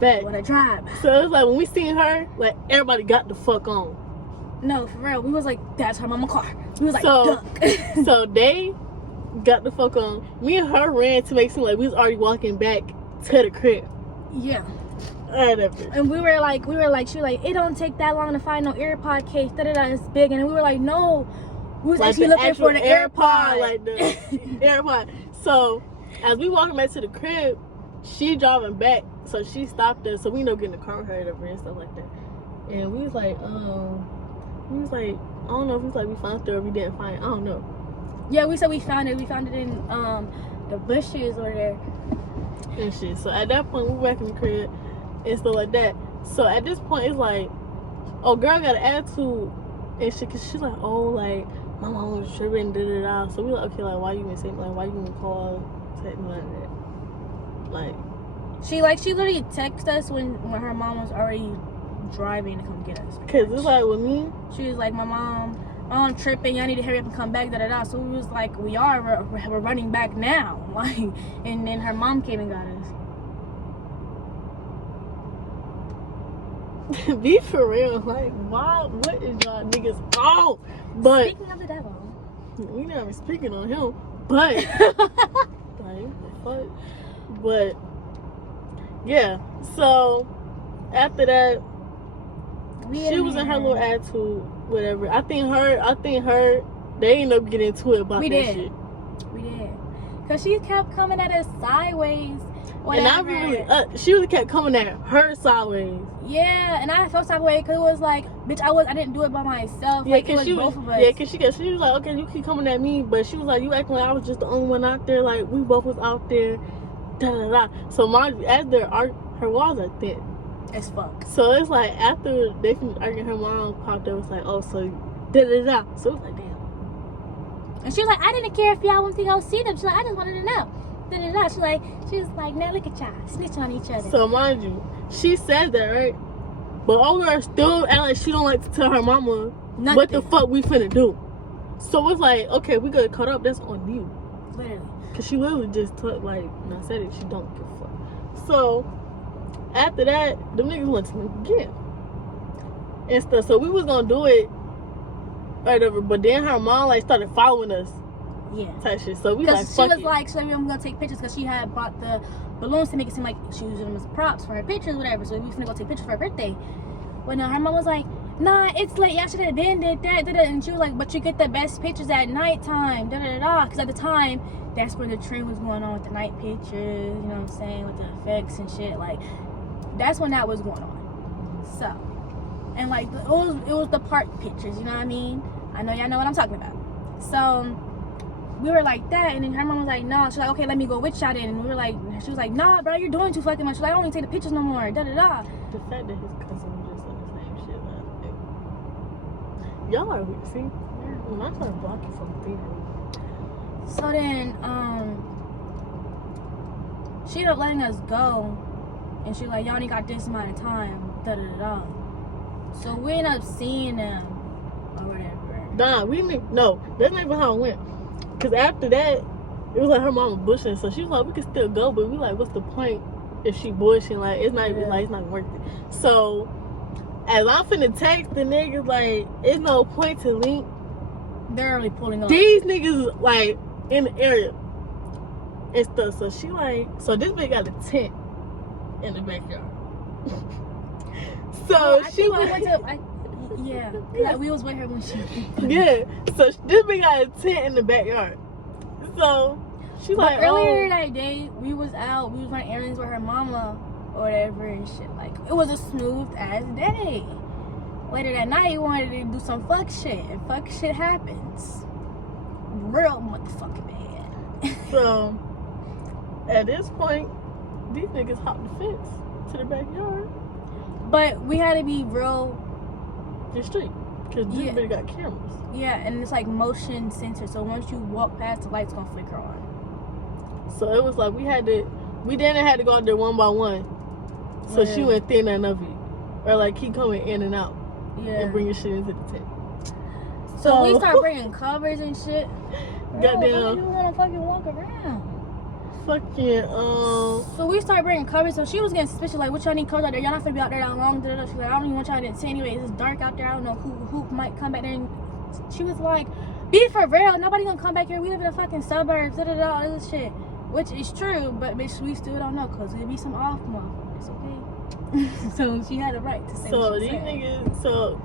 Back. Wanna drive. So it was like when we seen her, like everybody got the fuck on. No, for real. We was like, that's her mama car. We was like, duck. So they got the fuck on. Me and her ran to make it seem like we was already walking back to the crib. Yeah. And we were like, she was like, it don't take that long to find no AirPod case. It's big. And we were like, no. We was like actually looking for the AirPod. Like the AirPod. So as we walking back to the crib, she driving back. So she stopped us. So we ended up getting the car with her and stuff like that. And we was like, I don't know if it was like we found it or we didn't find it. I don't know. Yeah, we said we found it. We found it in the bushes over there. And shit. So at that point, we were back in the crib and stuff like that. So at this point, it's like, oh, girl got an attitude and shit. Cause she's like, oh, like, my mom was tripping, da-da-da. So we like, okay, like, why you even say, like, why you even call, say me like that? Like, she literally texted us when her mom was already driving to come get us. Cause it's like with me, she was like, my mom tripping, y'all need to hurry up and come back, da-da-da. So we was like, we're running back now. Like, and then her mom came and got us. Be for real, like, why, what is y'all niggas on? But speaking of the devil, we never speaking on him, but like, fuck. But yeah, so after that, she was in her little attitude, whatever. I think her, they ended up getting into it about that shit. We did. Cause she kept coming at us sideways. And I really, she really kept coming at her sideways. Yeah, and I felt that way because it was like, bitch, I didn't do it by myself. Yeah, like, it was both of us. Yeah, because she was like, okay, you keep coming at me, but she was like, you acting like I was just the only one out there. Like, we both was out there. Da da da. So, mind you, as her walls are thin. As fuck. So, it's like, after they finished arguing, her mom popped up, was like, oh, so da da da. So, it was like, damn. And she was like, I didn't care if y'all wanted to go see them. She's like, I just wanted to know. Da da da. She was like, now look at y'all, snitch on each other. So, mind you, she says that, right? But older girl still act like she don't like to tell her mama Nothing. what the fuck we finna do. So it's like, okay, we got caught up. That's on you. Literally. Cause she literally just took like, when I said it, she don't give a fuck. So after that, them niggas went to me again and stuff. So we was gonna do it, whatever. But then her mom like started following us. Yeah. Type shit. So we like, she was like, so I'm gonna take pictures because she had bought the balloons to make it seem like she was using them as props for her pictures, whatever. So we was gonna go take pictures for her birthday. But no, her mom was like, nah, it's late. Y'all should have been did that. And she was like, but you get the best pictures at nighttime. Da da da. Because at the time, that's when the trend was going on with the night pictures. You know what I'm saying, with the effects and shit. Like, that's when that was going on. So, and like it was the park pictures. You know what I mean? I know y'all know what I'm talking about. So we were like that, and then her mom was like, nah. She's like, okay, let me go with y'all then. And we were like, she was like, nah, bro, you're doing too fucking much. She's like, I don't even take the pictures no more. Da da da. The fact that his cousin was just on the same shit last night. Y'all are weird. See, when I started blocking from theater. So then, she ended up letting us go, and she was like, y'all only got this amount of time. Da da da. So we ended up seeing them or whatever. Nah, no, that's not even how it went. Cause after that, it was like her mama bushing, so she was like, we can still go, but we like, what's the point if she bushing? Like, it's not even like, it's not worth it. So as I'm finna text the niggas, like, it's no point to link. They're already pulling up. These niggas like in the area and stuff. So she like, so this bitch got a tent in the backyard. So she went to. Yeah, like we was with her when she. Yeah, so this bitch got a tent in the backyard. So she like, earlier that day we was out, we was running errands with her mama or whatever and shit. Like, it was a smooth ass day. Later that night, we wanted to do some fuck shit, and fuck shit happens real motherfucking bad. So at this point, these niggas hopped the fence to the backyard. But we had to be real. The street, because this bitch got cameras. Yeah, and it's like motion sensor, so once you walk past, the light's gonna flicker on. So it was like we didn't have to go out there one by one. So she went thin enough of you, or like keep coming in and out, and bringing shit into the tent. So we start bringing covers and shit. Goddamn. You wanna fucking walk around? Fucking So we started bringing covers, so she was getting suspicious, like, what y'all need covers out there? Y'all not finna be out there that long. She's like, I don't even want y'all to see anyway. It's dark out there. I don't know who might come back there. And she was like, be for real. Nobody gonna come back here. We live in the fucking suburbs. Da da da. All this shit, which is true, but bitch, we still don't know because it'd be some off motherfuckers. Okay. So she had a right to say. So these niggas. So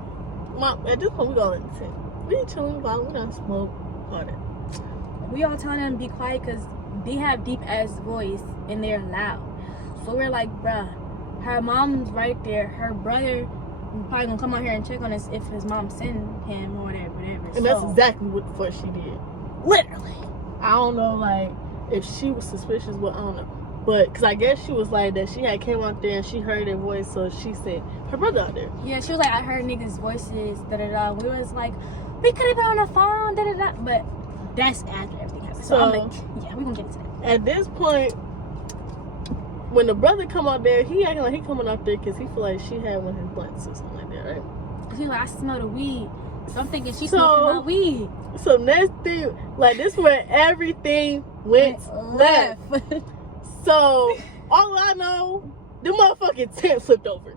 at this point we go in the tent. We chilling, while we don't smoke, all that. We all telling them to be quiet because they have deep ass voice and they're loud. So we're like, bruh, her mom's right there. Her brother probably gonna come out here and check on us if his mom sent him or whatever. And that's exactly what the fuck she did. Literally. I don't know, like, if she was suspicious, but I don't know. But, because I guess she was like that she had came out there and she heard their voice, so she said, her brother out there. Yeah, she was like, I heard niggas' voices, da da da. We was like, we could have been on the phone, da da da. But that's after everything happened. So I'm like, yeah, we gonna get into that. At this point, when the brother come out there, he acting like he coming out there because he feel like she had one of his blunts or something like that, right? She was like, I smell the weed. So I'm thinking she's smoking my weed. So next thing, like, this is where everything went left. So all I know, the motherfucking tent flipped over.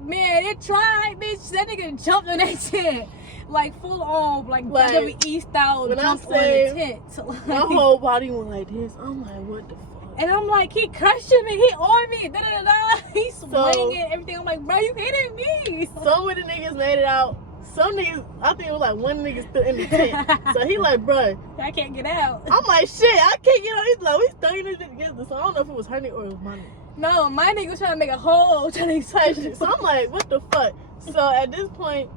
Man, it tried, bitch. That nigga jumped on that tent. Like, full on, like WWE style, jumped on the tent. So, like, my whole body went like this. I'm like, what the fuck? And I'm like, he crushing me. He on me. Da, da, da, da. He's swinging everything. I'm like, bro, you hitting me. Some of the niggas made it out. some niggas, I think it was like one nigga still in the tent. So he like, bruh, I can't get out. I'm like, shit, I can't get out. He's like, we stuck this shit together. So I don't know if it was her nigga or it was my nigga. No, my nigga was trying to make a hole, trying to Type shit. So I'm like, what the fuck? So at this point,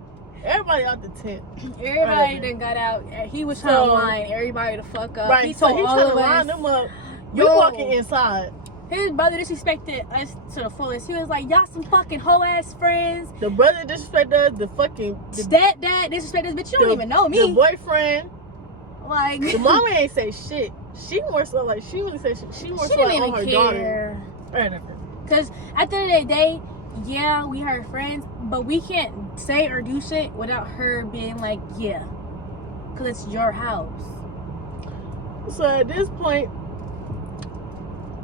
everybody out the tent. Everybody then got out. He was trying to line everybody the fuck up. Right, He so told he all trying of to line us. them up. We Yo. walking inside. His brother disrespected us to the fullest. He was like, y'all some fucking hoe ass friends. The brother disrespected us. The fucking Dad disrespected us, bitch. You don't even know me. The boyfriend. Like The mama ain't say shit. She more so like she really said shit. She more so didn't like on even her care. daughter. Whatever. Cause at the end of the day, yeah, we her friends, but we can't say or do shit without her being like, yeah, cause it's your house. So at this point,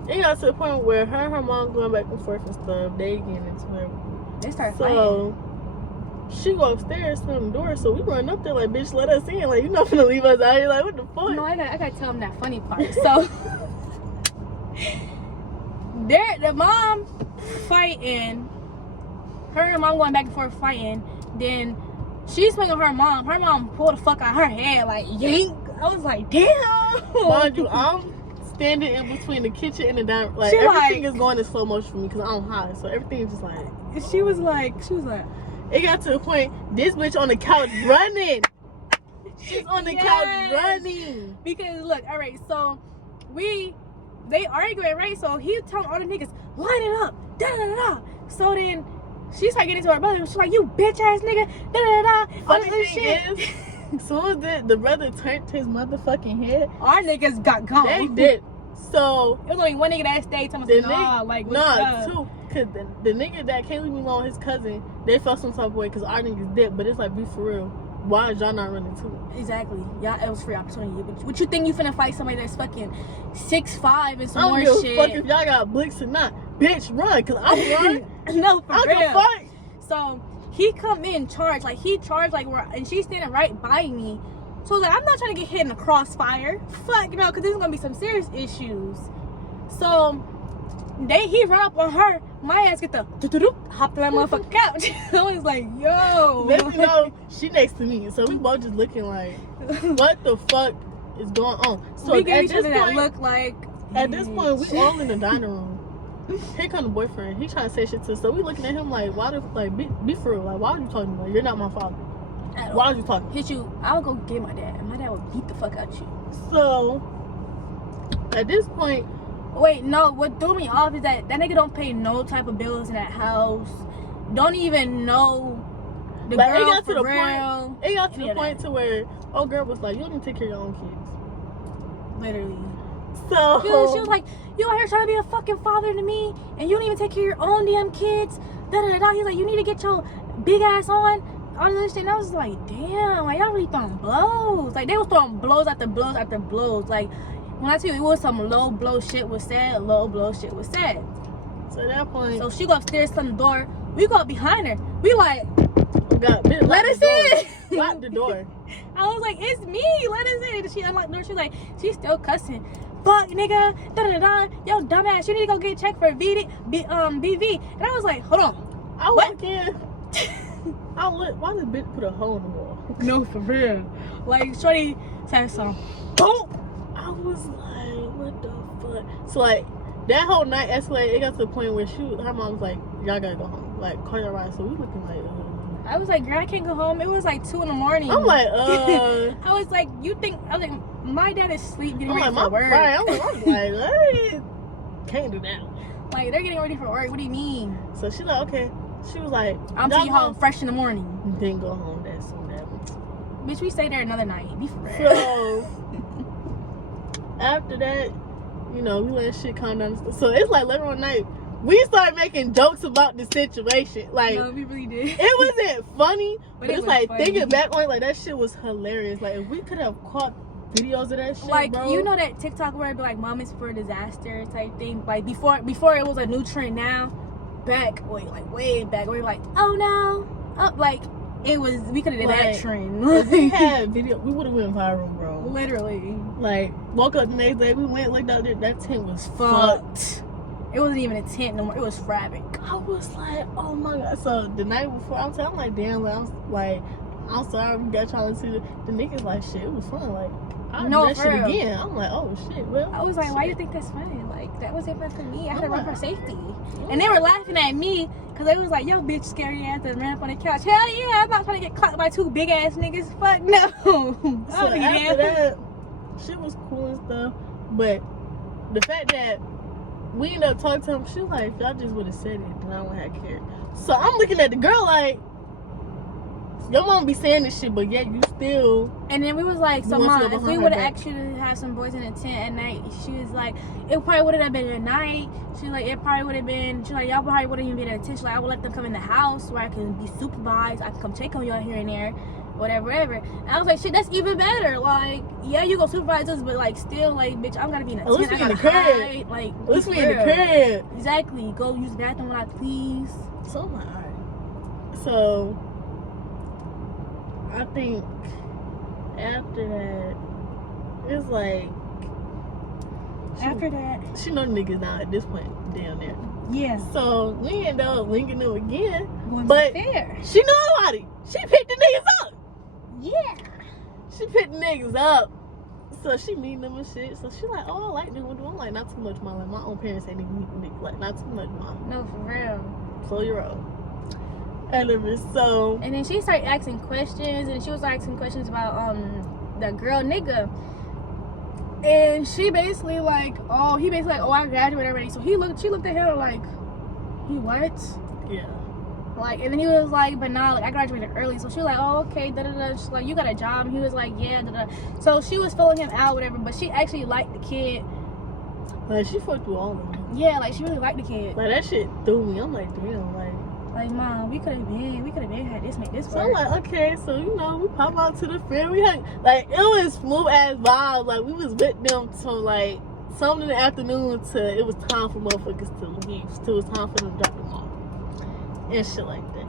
it got to the point where her and her mom going back and forth and stuff. They getting into it. They start fighting. So she go upstairs to the door. So we run up there like, bitch, let us in. Like, you not gonna leave us out here. Like, what the fuck? No, I gotta tell them that funny part. So the mom fighting, her and mom going back and forth fighting. Then she's swinging her mom. Her mom pulled the fuck out her head like yank. I was like, damn. Mind you, I'm standing in between the kitchen and the dining. Like, She everything like- is going in slow motion for me because I'm high. So everything is just like. She was like, It got to the point, this bitch on the couch running. She's on the couch running. Because look, all right, so they arguing, right? So he telling all the niggas, line it up, da da da da. So then she started getting to her brother. She's like, you bitch ass nigga, da da da da. Funny thing is, as soon as the brother turned his motherfucking head, Our niggas got gone. they did. So It was only one nigga that stayed. Telling the us, nah, like what's nah, up? two. Cause the nigga that can't leave me alone, his cousin, they felt some type of way because our niggas did. But it's like, be for real. Why is y'all not running too? Exactly. Yeah, it was free opportunity. What you think you finna fight somebody that's fucking 6'5" and some I more don't give shit? a fuck if y'all got blicks or not. Bitch, run, cause I'm running. No, for I real. can fight. So he come in charged, like he charged, like and she's standing right by me. So like I'm not trying to get hit in the crossfire. Fuck no, because there's gonna be some serious issues. So he run up on her. My ass get the hop to that motherfucking couch. I was like, yo. Let me know she next to me, so we both just looking like, what the fuck is going on? So we gave at each this other that point, look like. at this point, we bitch. all in the dining room. Here come the boyfriend. He trying to say shit to us. So we looking at him like, why the like be for real? Like, why are you talking to me? Like, you're not my father. At Why all. are you talking? Hit you. I'll go get my dad. My dad would beat the fuck out you. So at this point, Wait, no, what threw me off is that nigga don't pay no type of bills in that house. Don't even know the like, girl it got for to the real. point. It got to Any the of point that. to where old girl was like, you don't even take care of your own kids. Literally. So She was like, you out here trying to be a fucking father to me, and you don't even take care of your own damn kids. Da da da da. He's like, you need to get your big ass on. All this shit. And I was like, damn, like y'all really throwing blows. Like they was throwing blows after blows after blows. Like when I tell you it was some low blow shit was said, low blow shit was said. So at that point, So she go upstairs, slam the door. We go up behind her. We like, let us in. Lock the door. I was like, it's me, let us in. And she unlocked the door. She was like, she's still cussing. Fuck, nigga, da da da. Yo, dumbass, you need to go get checked for BV. And I was like, hold on. I What? walk in. Why did bitch put a hole in the wall? No, for real. Like, shorty said some. Boom. I was like, what the fuck? So like that whole night escalated. It got to the point where her mom was like, y'all gotta go home. Like, call your ride. So we looking like, I was like, girl, I can't go home. It was like 2 in the morning. I'm like, I was like, I was like, my dad is asleep getting ready for work. right. I'm like, hey, can't do that. Like, they're getting ready for work. What do you mean? So she like, okay. She was like, I'm taking you home fresh in the morning. Didn't go home that soon. Bitch, we stay there another night. Be for real. So after that, you know, we let shit calm down. So it's like later on night, we started making jokes about the situation. Like, No, we really did. it wasn't funny, but it it's was like funny. thinking back on it, like that shit was hilarious. Like if we could have caught videos of that shit, Like, bro. you know that TikTok where it'd be like moments for disaster type thing? Like before it was a new trend. Now way back where you're like, oh no, like it was, we could have did that Like, trend. if we had video, we would have went viral, bro. Literally Like woke up the next day, we went looked out there, that tent was fucked. It wasn't even a tent no more. It was fabric. I was like, oh my god. So the night before, I'm like, damn, like, I'm sorry, we got y'all into the niggas like shit. It was fun. Like, I'll No, do that for shit real. again. I'm like, oh shit. Well, I was like, why you think that's funny? Like, that wasn't fun for me. I had to run for safety. And they were laughing at me because they was like, yo, bitch, scary ass that ran up on the couch. Hell yeah, I'm not trying to get caught by two big ass niggas. Fuck no. So after that, shit was cool and stuff. But the fact that we ended up talking to him, she was like, if y'all just would have said it, then I wouldn't have cared. So I'm looking at the girl like, your mom be saying this shit, but yet you still. And then we was like, so You want to mom, go if we behind would her have back. asked you to have some boys in the tent at night, she was like, it probably wouldn't have been at night. She was like, it probably would have been, she was like, y'all probably wouldn't even been at a tent. She was like, I would let them come in the house where I can be supervised. I can come check on y'all here and there, whatever. And I was like, shit, that's even better. Like, yeah, you go supervise us, but like, still, like, bitch, I'm gonna be in a At least tent. we I in gotta the crib. hide. Like, At least be we in the real. crib. Exactly. Go use the bathroom when I please. So I'm like, alright. So I think after that, it's like After that, she know niggas now at this point down there. yeah. So we end up linking them again. Going But fair. she know about it. She picked the niggas up. Yeah. She picked the niggas up. So she meeting them and shit. So she like, oh, I like them. I'm like, not too much, mom. Like, my own parents ain't even meeting niggas. Like, not too much, mom. No, for real. Slow your roll. And it was so. And then she started asking questions, and she was asking questions about the girl nigga. And she basically like, oh, he basically like, oh, I graduated already. So she looked at him like, he what? Yeah. Like, and then he was like, but nah, like I graduated early. So she was like, oh, okay, da da da. She's like, you got a job? And he was like, yeah, da da. So she was filling him out, whatever. But she actually liked the kid. Like, she fucked with all of them. Yeah, like she really liked the kid. Like, that shit threw me. I'm like, damn, Like, mom, we could have been had this, make this So work. I'm like, okay, so you know, we pop out to the fair, we hung, like, it was smooth ass vibes. Like, we was with them from like something in the afternoon to it was time for motherfuckers to leave, till it was time for them to drop them off and shit like that,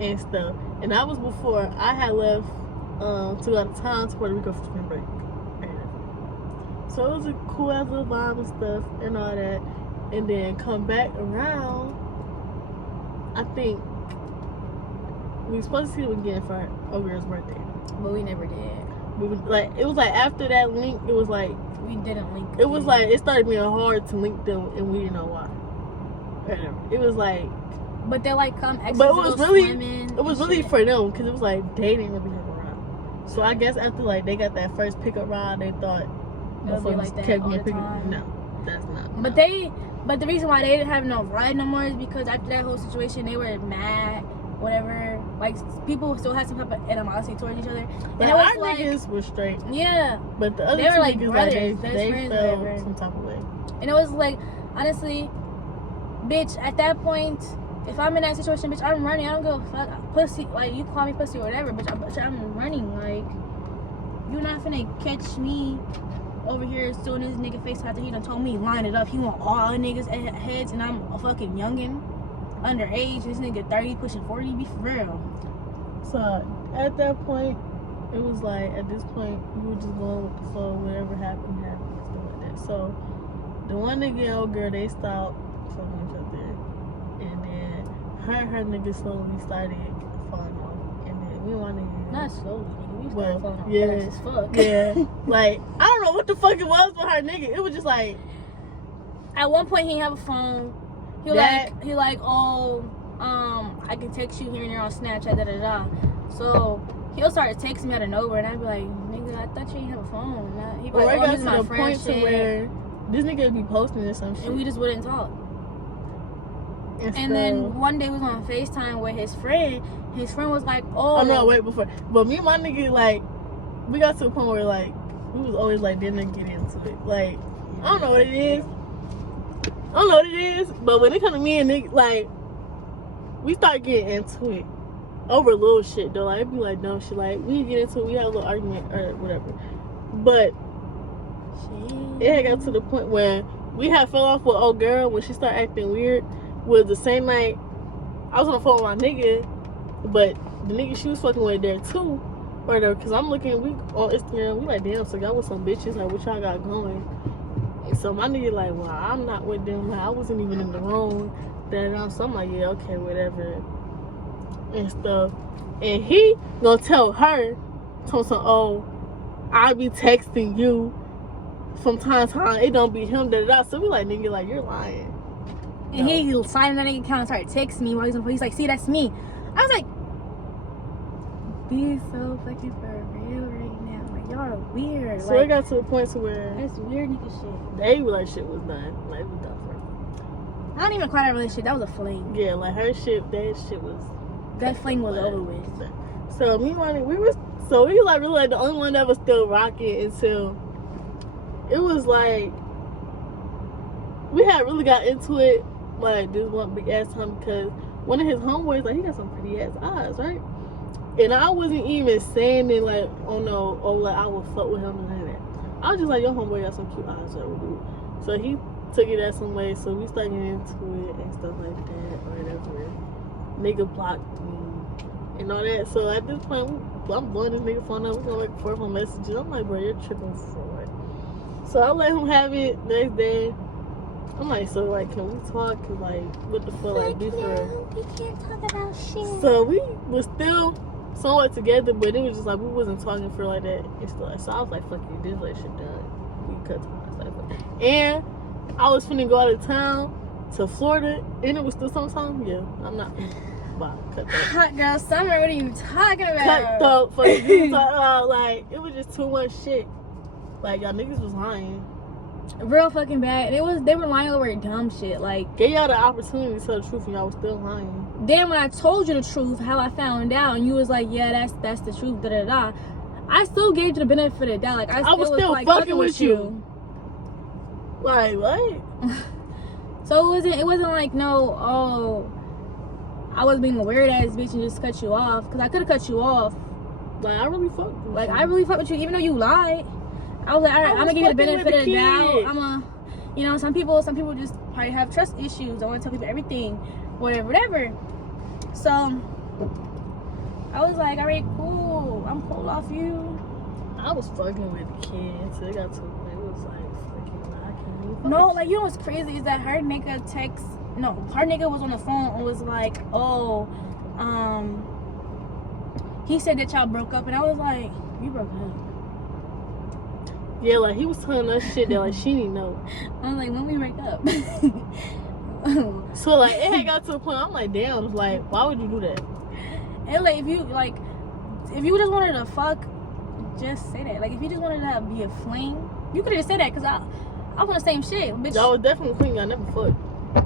and stuff. And that was before I had left to go out of town to Puerto Rico for spring break. So it was a cool ass little vibe and stuff and all that. And then come back around, I think we were supposed to see them again for our girl's birthday. But we never did. We was like, it was like after that link, it was like, We didn't link. it was like, it started being hard to link them and we didn't know why. It was like, But they like come extra. but it was really, swimming it was and really shit. for them because it was like they didn't really have a ride. So I guess after like they got that first pickup ride, they thought It'll be like that kept all getting the pickup. time. No, that's not. But no. But the reason why they didn't have no ride no more is because after that whole situation, they were mad, whatever. Like people still had some type of animosity towards each other. But And it was our like, niggas were straight. yeah. But the other They were two like niggas, brothers, like, best they friends, felt whatever. some type of way. And it was like, honestly, bitch, at that point, if I'm in that situation, bitch, I'm running. I don't give a fuck. Pussy, like, you call me pussy or whatever, bitch, I'm running. Like, you're not finna catch me over here stealing this nigga face after he done told me line it up. He want all the niggas heads, and I'm a fucking youngin', underage. This nigga 30, pushing 40, be for real. So at that point, it was like, at this point, we were just going with the flow. Whatever happened, and stuff like that. So the one nigga and old girl, they stopped fucking each other. And then her nigga slowly started falling off. And then we wanted to. Not slowly, nigga. We Well, started falling off yeah. fast as fuck. Yeah. Like, I don't know what the fuck it was with her nigga. It was just like. At one point, he didn't have a phone. He like, oh, I can text you here and there on Snapchat, da da da. So he'll start texting me out of nowhere, and I'd be like, nigga, I thought you didn't have a phone. And he'd be Or like, I oh, got this to is my the friend point to shit. where this nigga would be posting or some shit. And we just wouldn't talk. And And then one day we was on FaceTime with his friend. His friend was like, Oh no, wait, before. But me and my nigga, like, we got to a point where, like, we was always like, didn't get into it. Like, I don't know what it is. But when it come to me and nigga, like, we start getting into it over little shit, though. Like, it'd be like dumb shit. Like, we get into it, we have a little argument or whatever. But it had got to the point where we had fell off with old girl when she started acting weird. Was the same night I was on the phone with my nigga, but the nigga she was fucking with there too, or there, cause I'm looking, we on Instagram, we like, damn, so y'all with some bitches, like, what y'all got going? And so my nigga like, well, I'm not with them, like, I wasn't even in the room. So I'm like, yeah, okay, whatever. and stuff. And he gonna tell her, oh, I be texting you from time to time. It don't be him, da da da. So we like, nigga, like, you're lying. And he signed that nigga account and started texting me while he's on phone. He's like, see, that's me. I was like, be so fucking for real right now. Like, y'all are weird. So it got to the point to where that's weird nigga shit. they were like, shit was done. Like, we done for her. I don't even call that relationship. That was a fling. Yeah, like her shit, that shit was. That fling was over with. So me and we were like really like the only one that was still rocking until it was like we had really got into it like this one big ass time because one of his homeboys like he got some pretty ass eyes, right? And I wasn't even saying it like like I would fuck with him and none of that. I was just like, your homeboy got some cute eyes, so he took it that some way, so we started getting into it and stuff like that or whatever. Nigga blocked me and all that. So at this point, I'm blowing this nigga phone up. We're going back and forth on messages. I'm like, bro, you're tripping for what? So I let him have it. Next day, I'm like, so like, can we talk? Cause like, what the fuck, like, be for real? We can't talk about shit. So we was still somewhat together, but it was just like we wasn't talking for like that. It's like, so I was like, fuck you, this like shit done. We cut ties. And I was finna go out of town to Florida, and it was still sometime. Yeah, I'm not. Wow, cut that. Hot girl summer. What are you talking about? Cut the fuck you talking about? Like, it was just too much shit. Like, y'all niggas was lying. Real fucking bad. They were lying over dumb shit. Like, gave y'all the opportunity to tell the truth, and y'all was still lying. Then when I told you the truth, how I found out, and you was like, yeah, that's the truth, da da da. I still gave you the benefit of the doubt. Like, I was still like, fucking with you. Like, what? So it wasn't like, no, I was being a weird ass bitch and just cut you off, because I could have cut you off. Like, I really fucked with you. Like, I really fucked with you, even though you lied. I was like, all right, I'm gonna give you the benefit of the doubt. Some people just probably have trust issues. I want to tell people everything, whatever. So I was like, all right, cool. I'm cool off you. I was fucking with the kid, so it got to it was like fucking like, no, like, you know what's crazy is that her nigga was on the phone and was like, he said that y'all broke up, and I was like, you broke up? Yeah, like, he was telling us shit that like she didn't know. I was like, when we break up? So like, it had got to a point, I'm like, damn, like, why would you do that? And like, if you just wanted to fuck, just say that. Like, if you just wanted to be a fling, you could have just said that, because I want the same shit, bitch. Y'all was definitely clean. Y'all never fucked.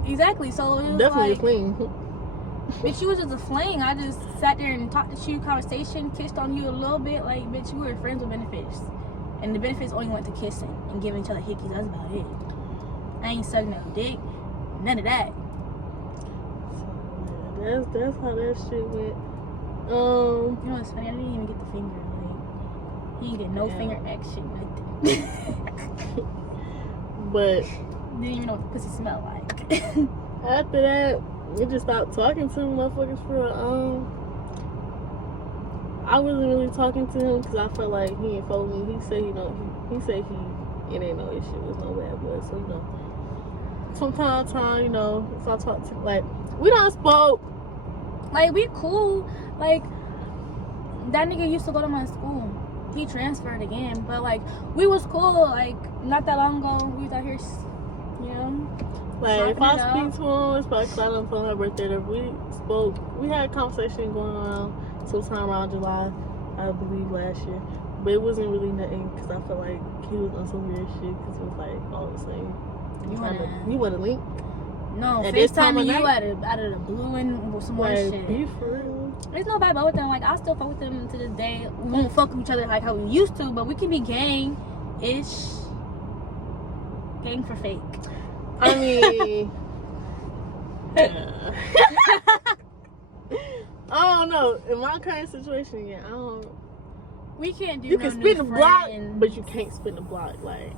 Exactly. So it was definitely like, clean. Bitch, you was just a fling. I just sat there and talked to you, conversation, kissed on you a little bit. Like, bitch, we were friends with benefits, and the benefits only went to kissing and giving each other hickeys. That's about it. I ain't sucking no dick, none of that. So, yeah, that's how that shit went. You know what's funny? I didn't even get the finger. Like, he didn't get no finger action, nothing. But didn't even know what the pussy smelled like. After that, we just stopped talking to him, motherfuckers. I wasn't really talking to him because I felt like he ain't follow me. He said it ain't no issue with no bad blood. So from time to time, if I talk to like, we done spoke. Like, we cool. Like, that nigga used to go to my school. He transferred again, but like, we was cool. Like, not that long ago, we was out here, Like, if I speak to him, it's probably because I done told her birthday that we spoke. We had a conversation going on sometime around July, I believe, last year. But it wasn't really nothing because I felt like he was on some weird shit because it was like all the same. You want a link? No, at this time FaceTiming you out of the blue and with some more shit. Be for real. There's no vibe with them. Like, I still fuck with them to this day. We won't fuck with each other like how we used to, but we can be gang-ish. Gang for fake. I mean, I don't know. In my current situation, I don't. We can't do. You can spin the block, but you can't spin the block. Like,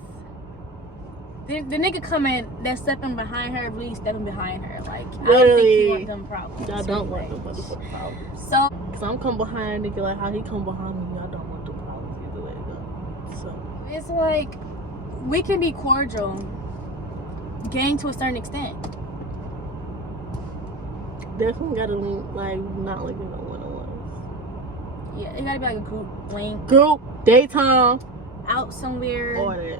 the nigga coming that's stepping behind her, really stepping behind her. Like, literally, I don't think you want them problems. I don't want them motherfucking problems. So, cause I'm come behind a nigga like how he come behind me. I don't want the problems either way. So it's like, we can be cordial. Gang to a certain extent. definitely gotta link, like, not linking no one-on-ones. Yeah, it gotta be like a group link. Group, daytime, Out somewhere. all that.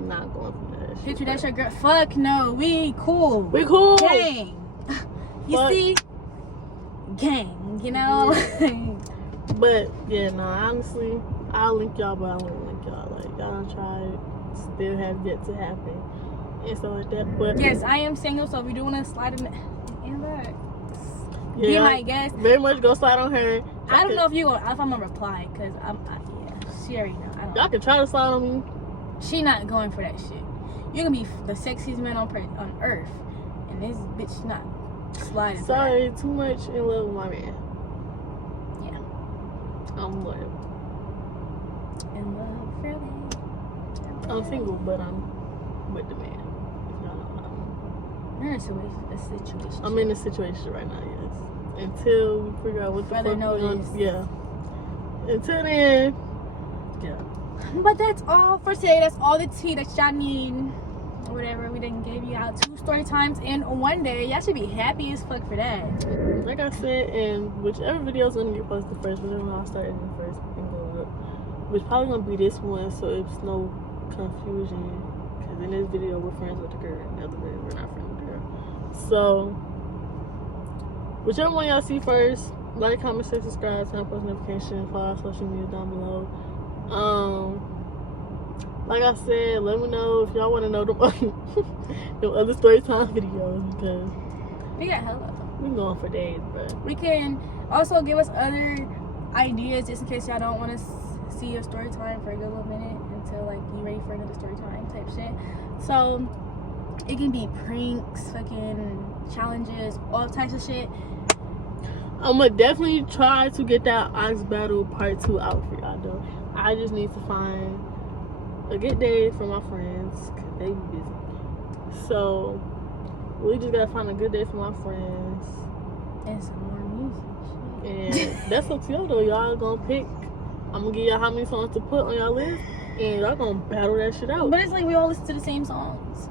Not going for that shit. Picture that your girl. Fuck no, we cool. We cool. Gang. You Fuck. see? Gang, you know? Yeah. But, yeah, no, honestly, I'll link y'all, but I won't link y'all. Like, y'all don't try it. Still have yet to happen. And stuff like that. But Yes, I am single, so if you do want to slide in that, yeah, be my guest. Very much go slide on her. I don't know if I'm gonna reply, because yeah, she already know. I don't Y'all can try to slide on me. She not going for that shit. You can be the sexiest man on earth, and this bitch not sliding. Sorry, too much in love with my man. Yeah. I'm loyal. In love, really. I'm single, but I'm with the man. You're in a situation. I'm in a situation right now, yes. Until we figure out what the Brother fuck we're knows. gonna, yeah. Until then, yeah. But that's all for today. That's all the tea that y'all need. Whatever, we didn't give you out 2 story times in one day. Y'all should be happy as fuck for that. Like I said, and whichever video is gonna get posted first, whenever I'll start editing first and go up, which probably gonna be this one, so it's no confusion. Because in this video, we're friends with the girl, in the other video, we're not friends with the girl. So, whichever one y'all see first, like, comment, share, subscribe, turn on post notifications, follow our social media down below. Like I said, let me know if y'all want to know them other story time videos, because We got hella. we going for days, bro. We can also give us other ideas just in case y'all don't want to see a story time for a good little minute until like you ready for another story time type shit. So it can be pranks, fucking challenges, all types of shit. I'm gonna definitely try to get that Ox Battle Part 2 out for y'all, though. I just need to find a good day for my friends, because they be busy. So, we just gotta find a good day for my friends. And some more music. And that's up to y'all, though. Y'all gonna pick. I'm gonna give y'all how many songs to put on y'all list, and y'all gonna battle that shit out. But it's like we all listen to the same songs.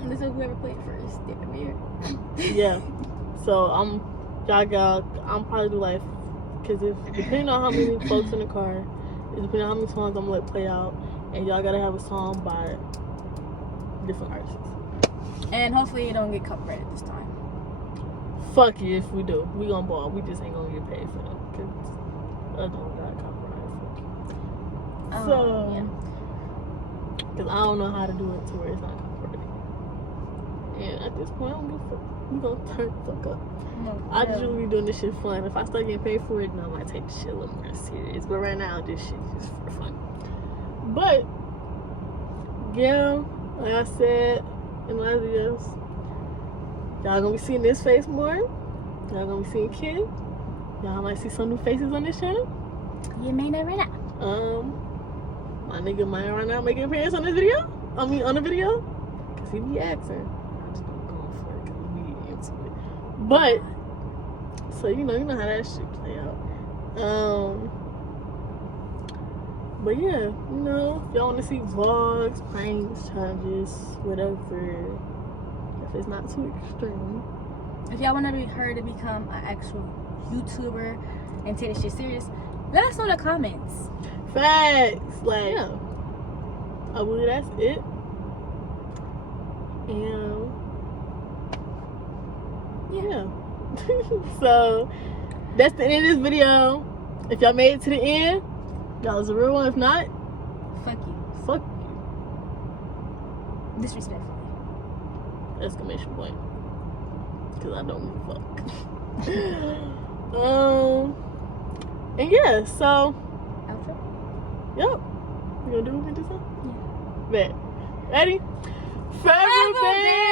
And this is whoever played first. Yeah, weird. Yeah. So, I'm probably do like, because if depending on how many folks in the car, depending on how many songs I'm gonna let play out, and y'all gotta have a song by different artists. And hopefully you don't get copyrighted this time. Fuck it if we do. We gonna ball. We just ain't gonna get paid for them, because other than got copyrighted. So, Yeah. because I don't know how to do it to where it's not copyrighted. And at this point, I don't give a fuck. We gonna turn the fuck up. No, I just really be doing this shit fun. If I start getting paid for it, then I might take this shit a little more serious. But right now, this shit is just for fun. But, yeah, like I said in the last videos, y'all gonna be seeing this face more. Y'all gonna be seeing Kid. Y'all might see some new faces on this channel. You may never know. My nigga might right now make an appearance on this video. On the video. Because he be asking. I just don't go for it because we get into it. But, so you know how that shit play out. But yeah, you know, if y'all want to see vlogs, pranks, challenges, whatever, if it's not too extreme. If y'all want to be her to become an actual YouTuber and take this shit serious, let us know in the comments. Facts, like, yeah. I believe that's it. And yeah. So that's the end of this video. If y'all made it to the end, y'all is a real one. If not, Fuck you. fuck you. Disrespectfully. Exclamation point. Because I don't give a fuck. And yeah, so Outro? yep. You gonna do it with this one? Yeah. Bet. Ready? Forever, baby.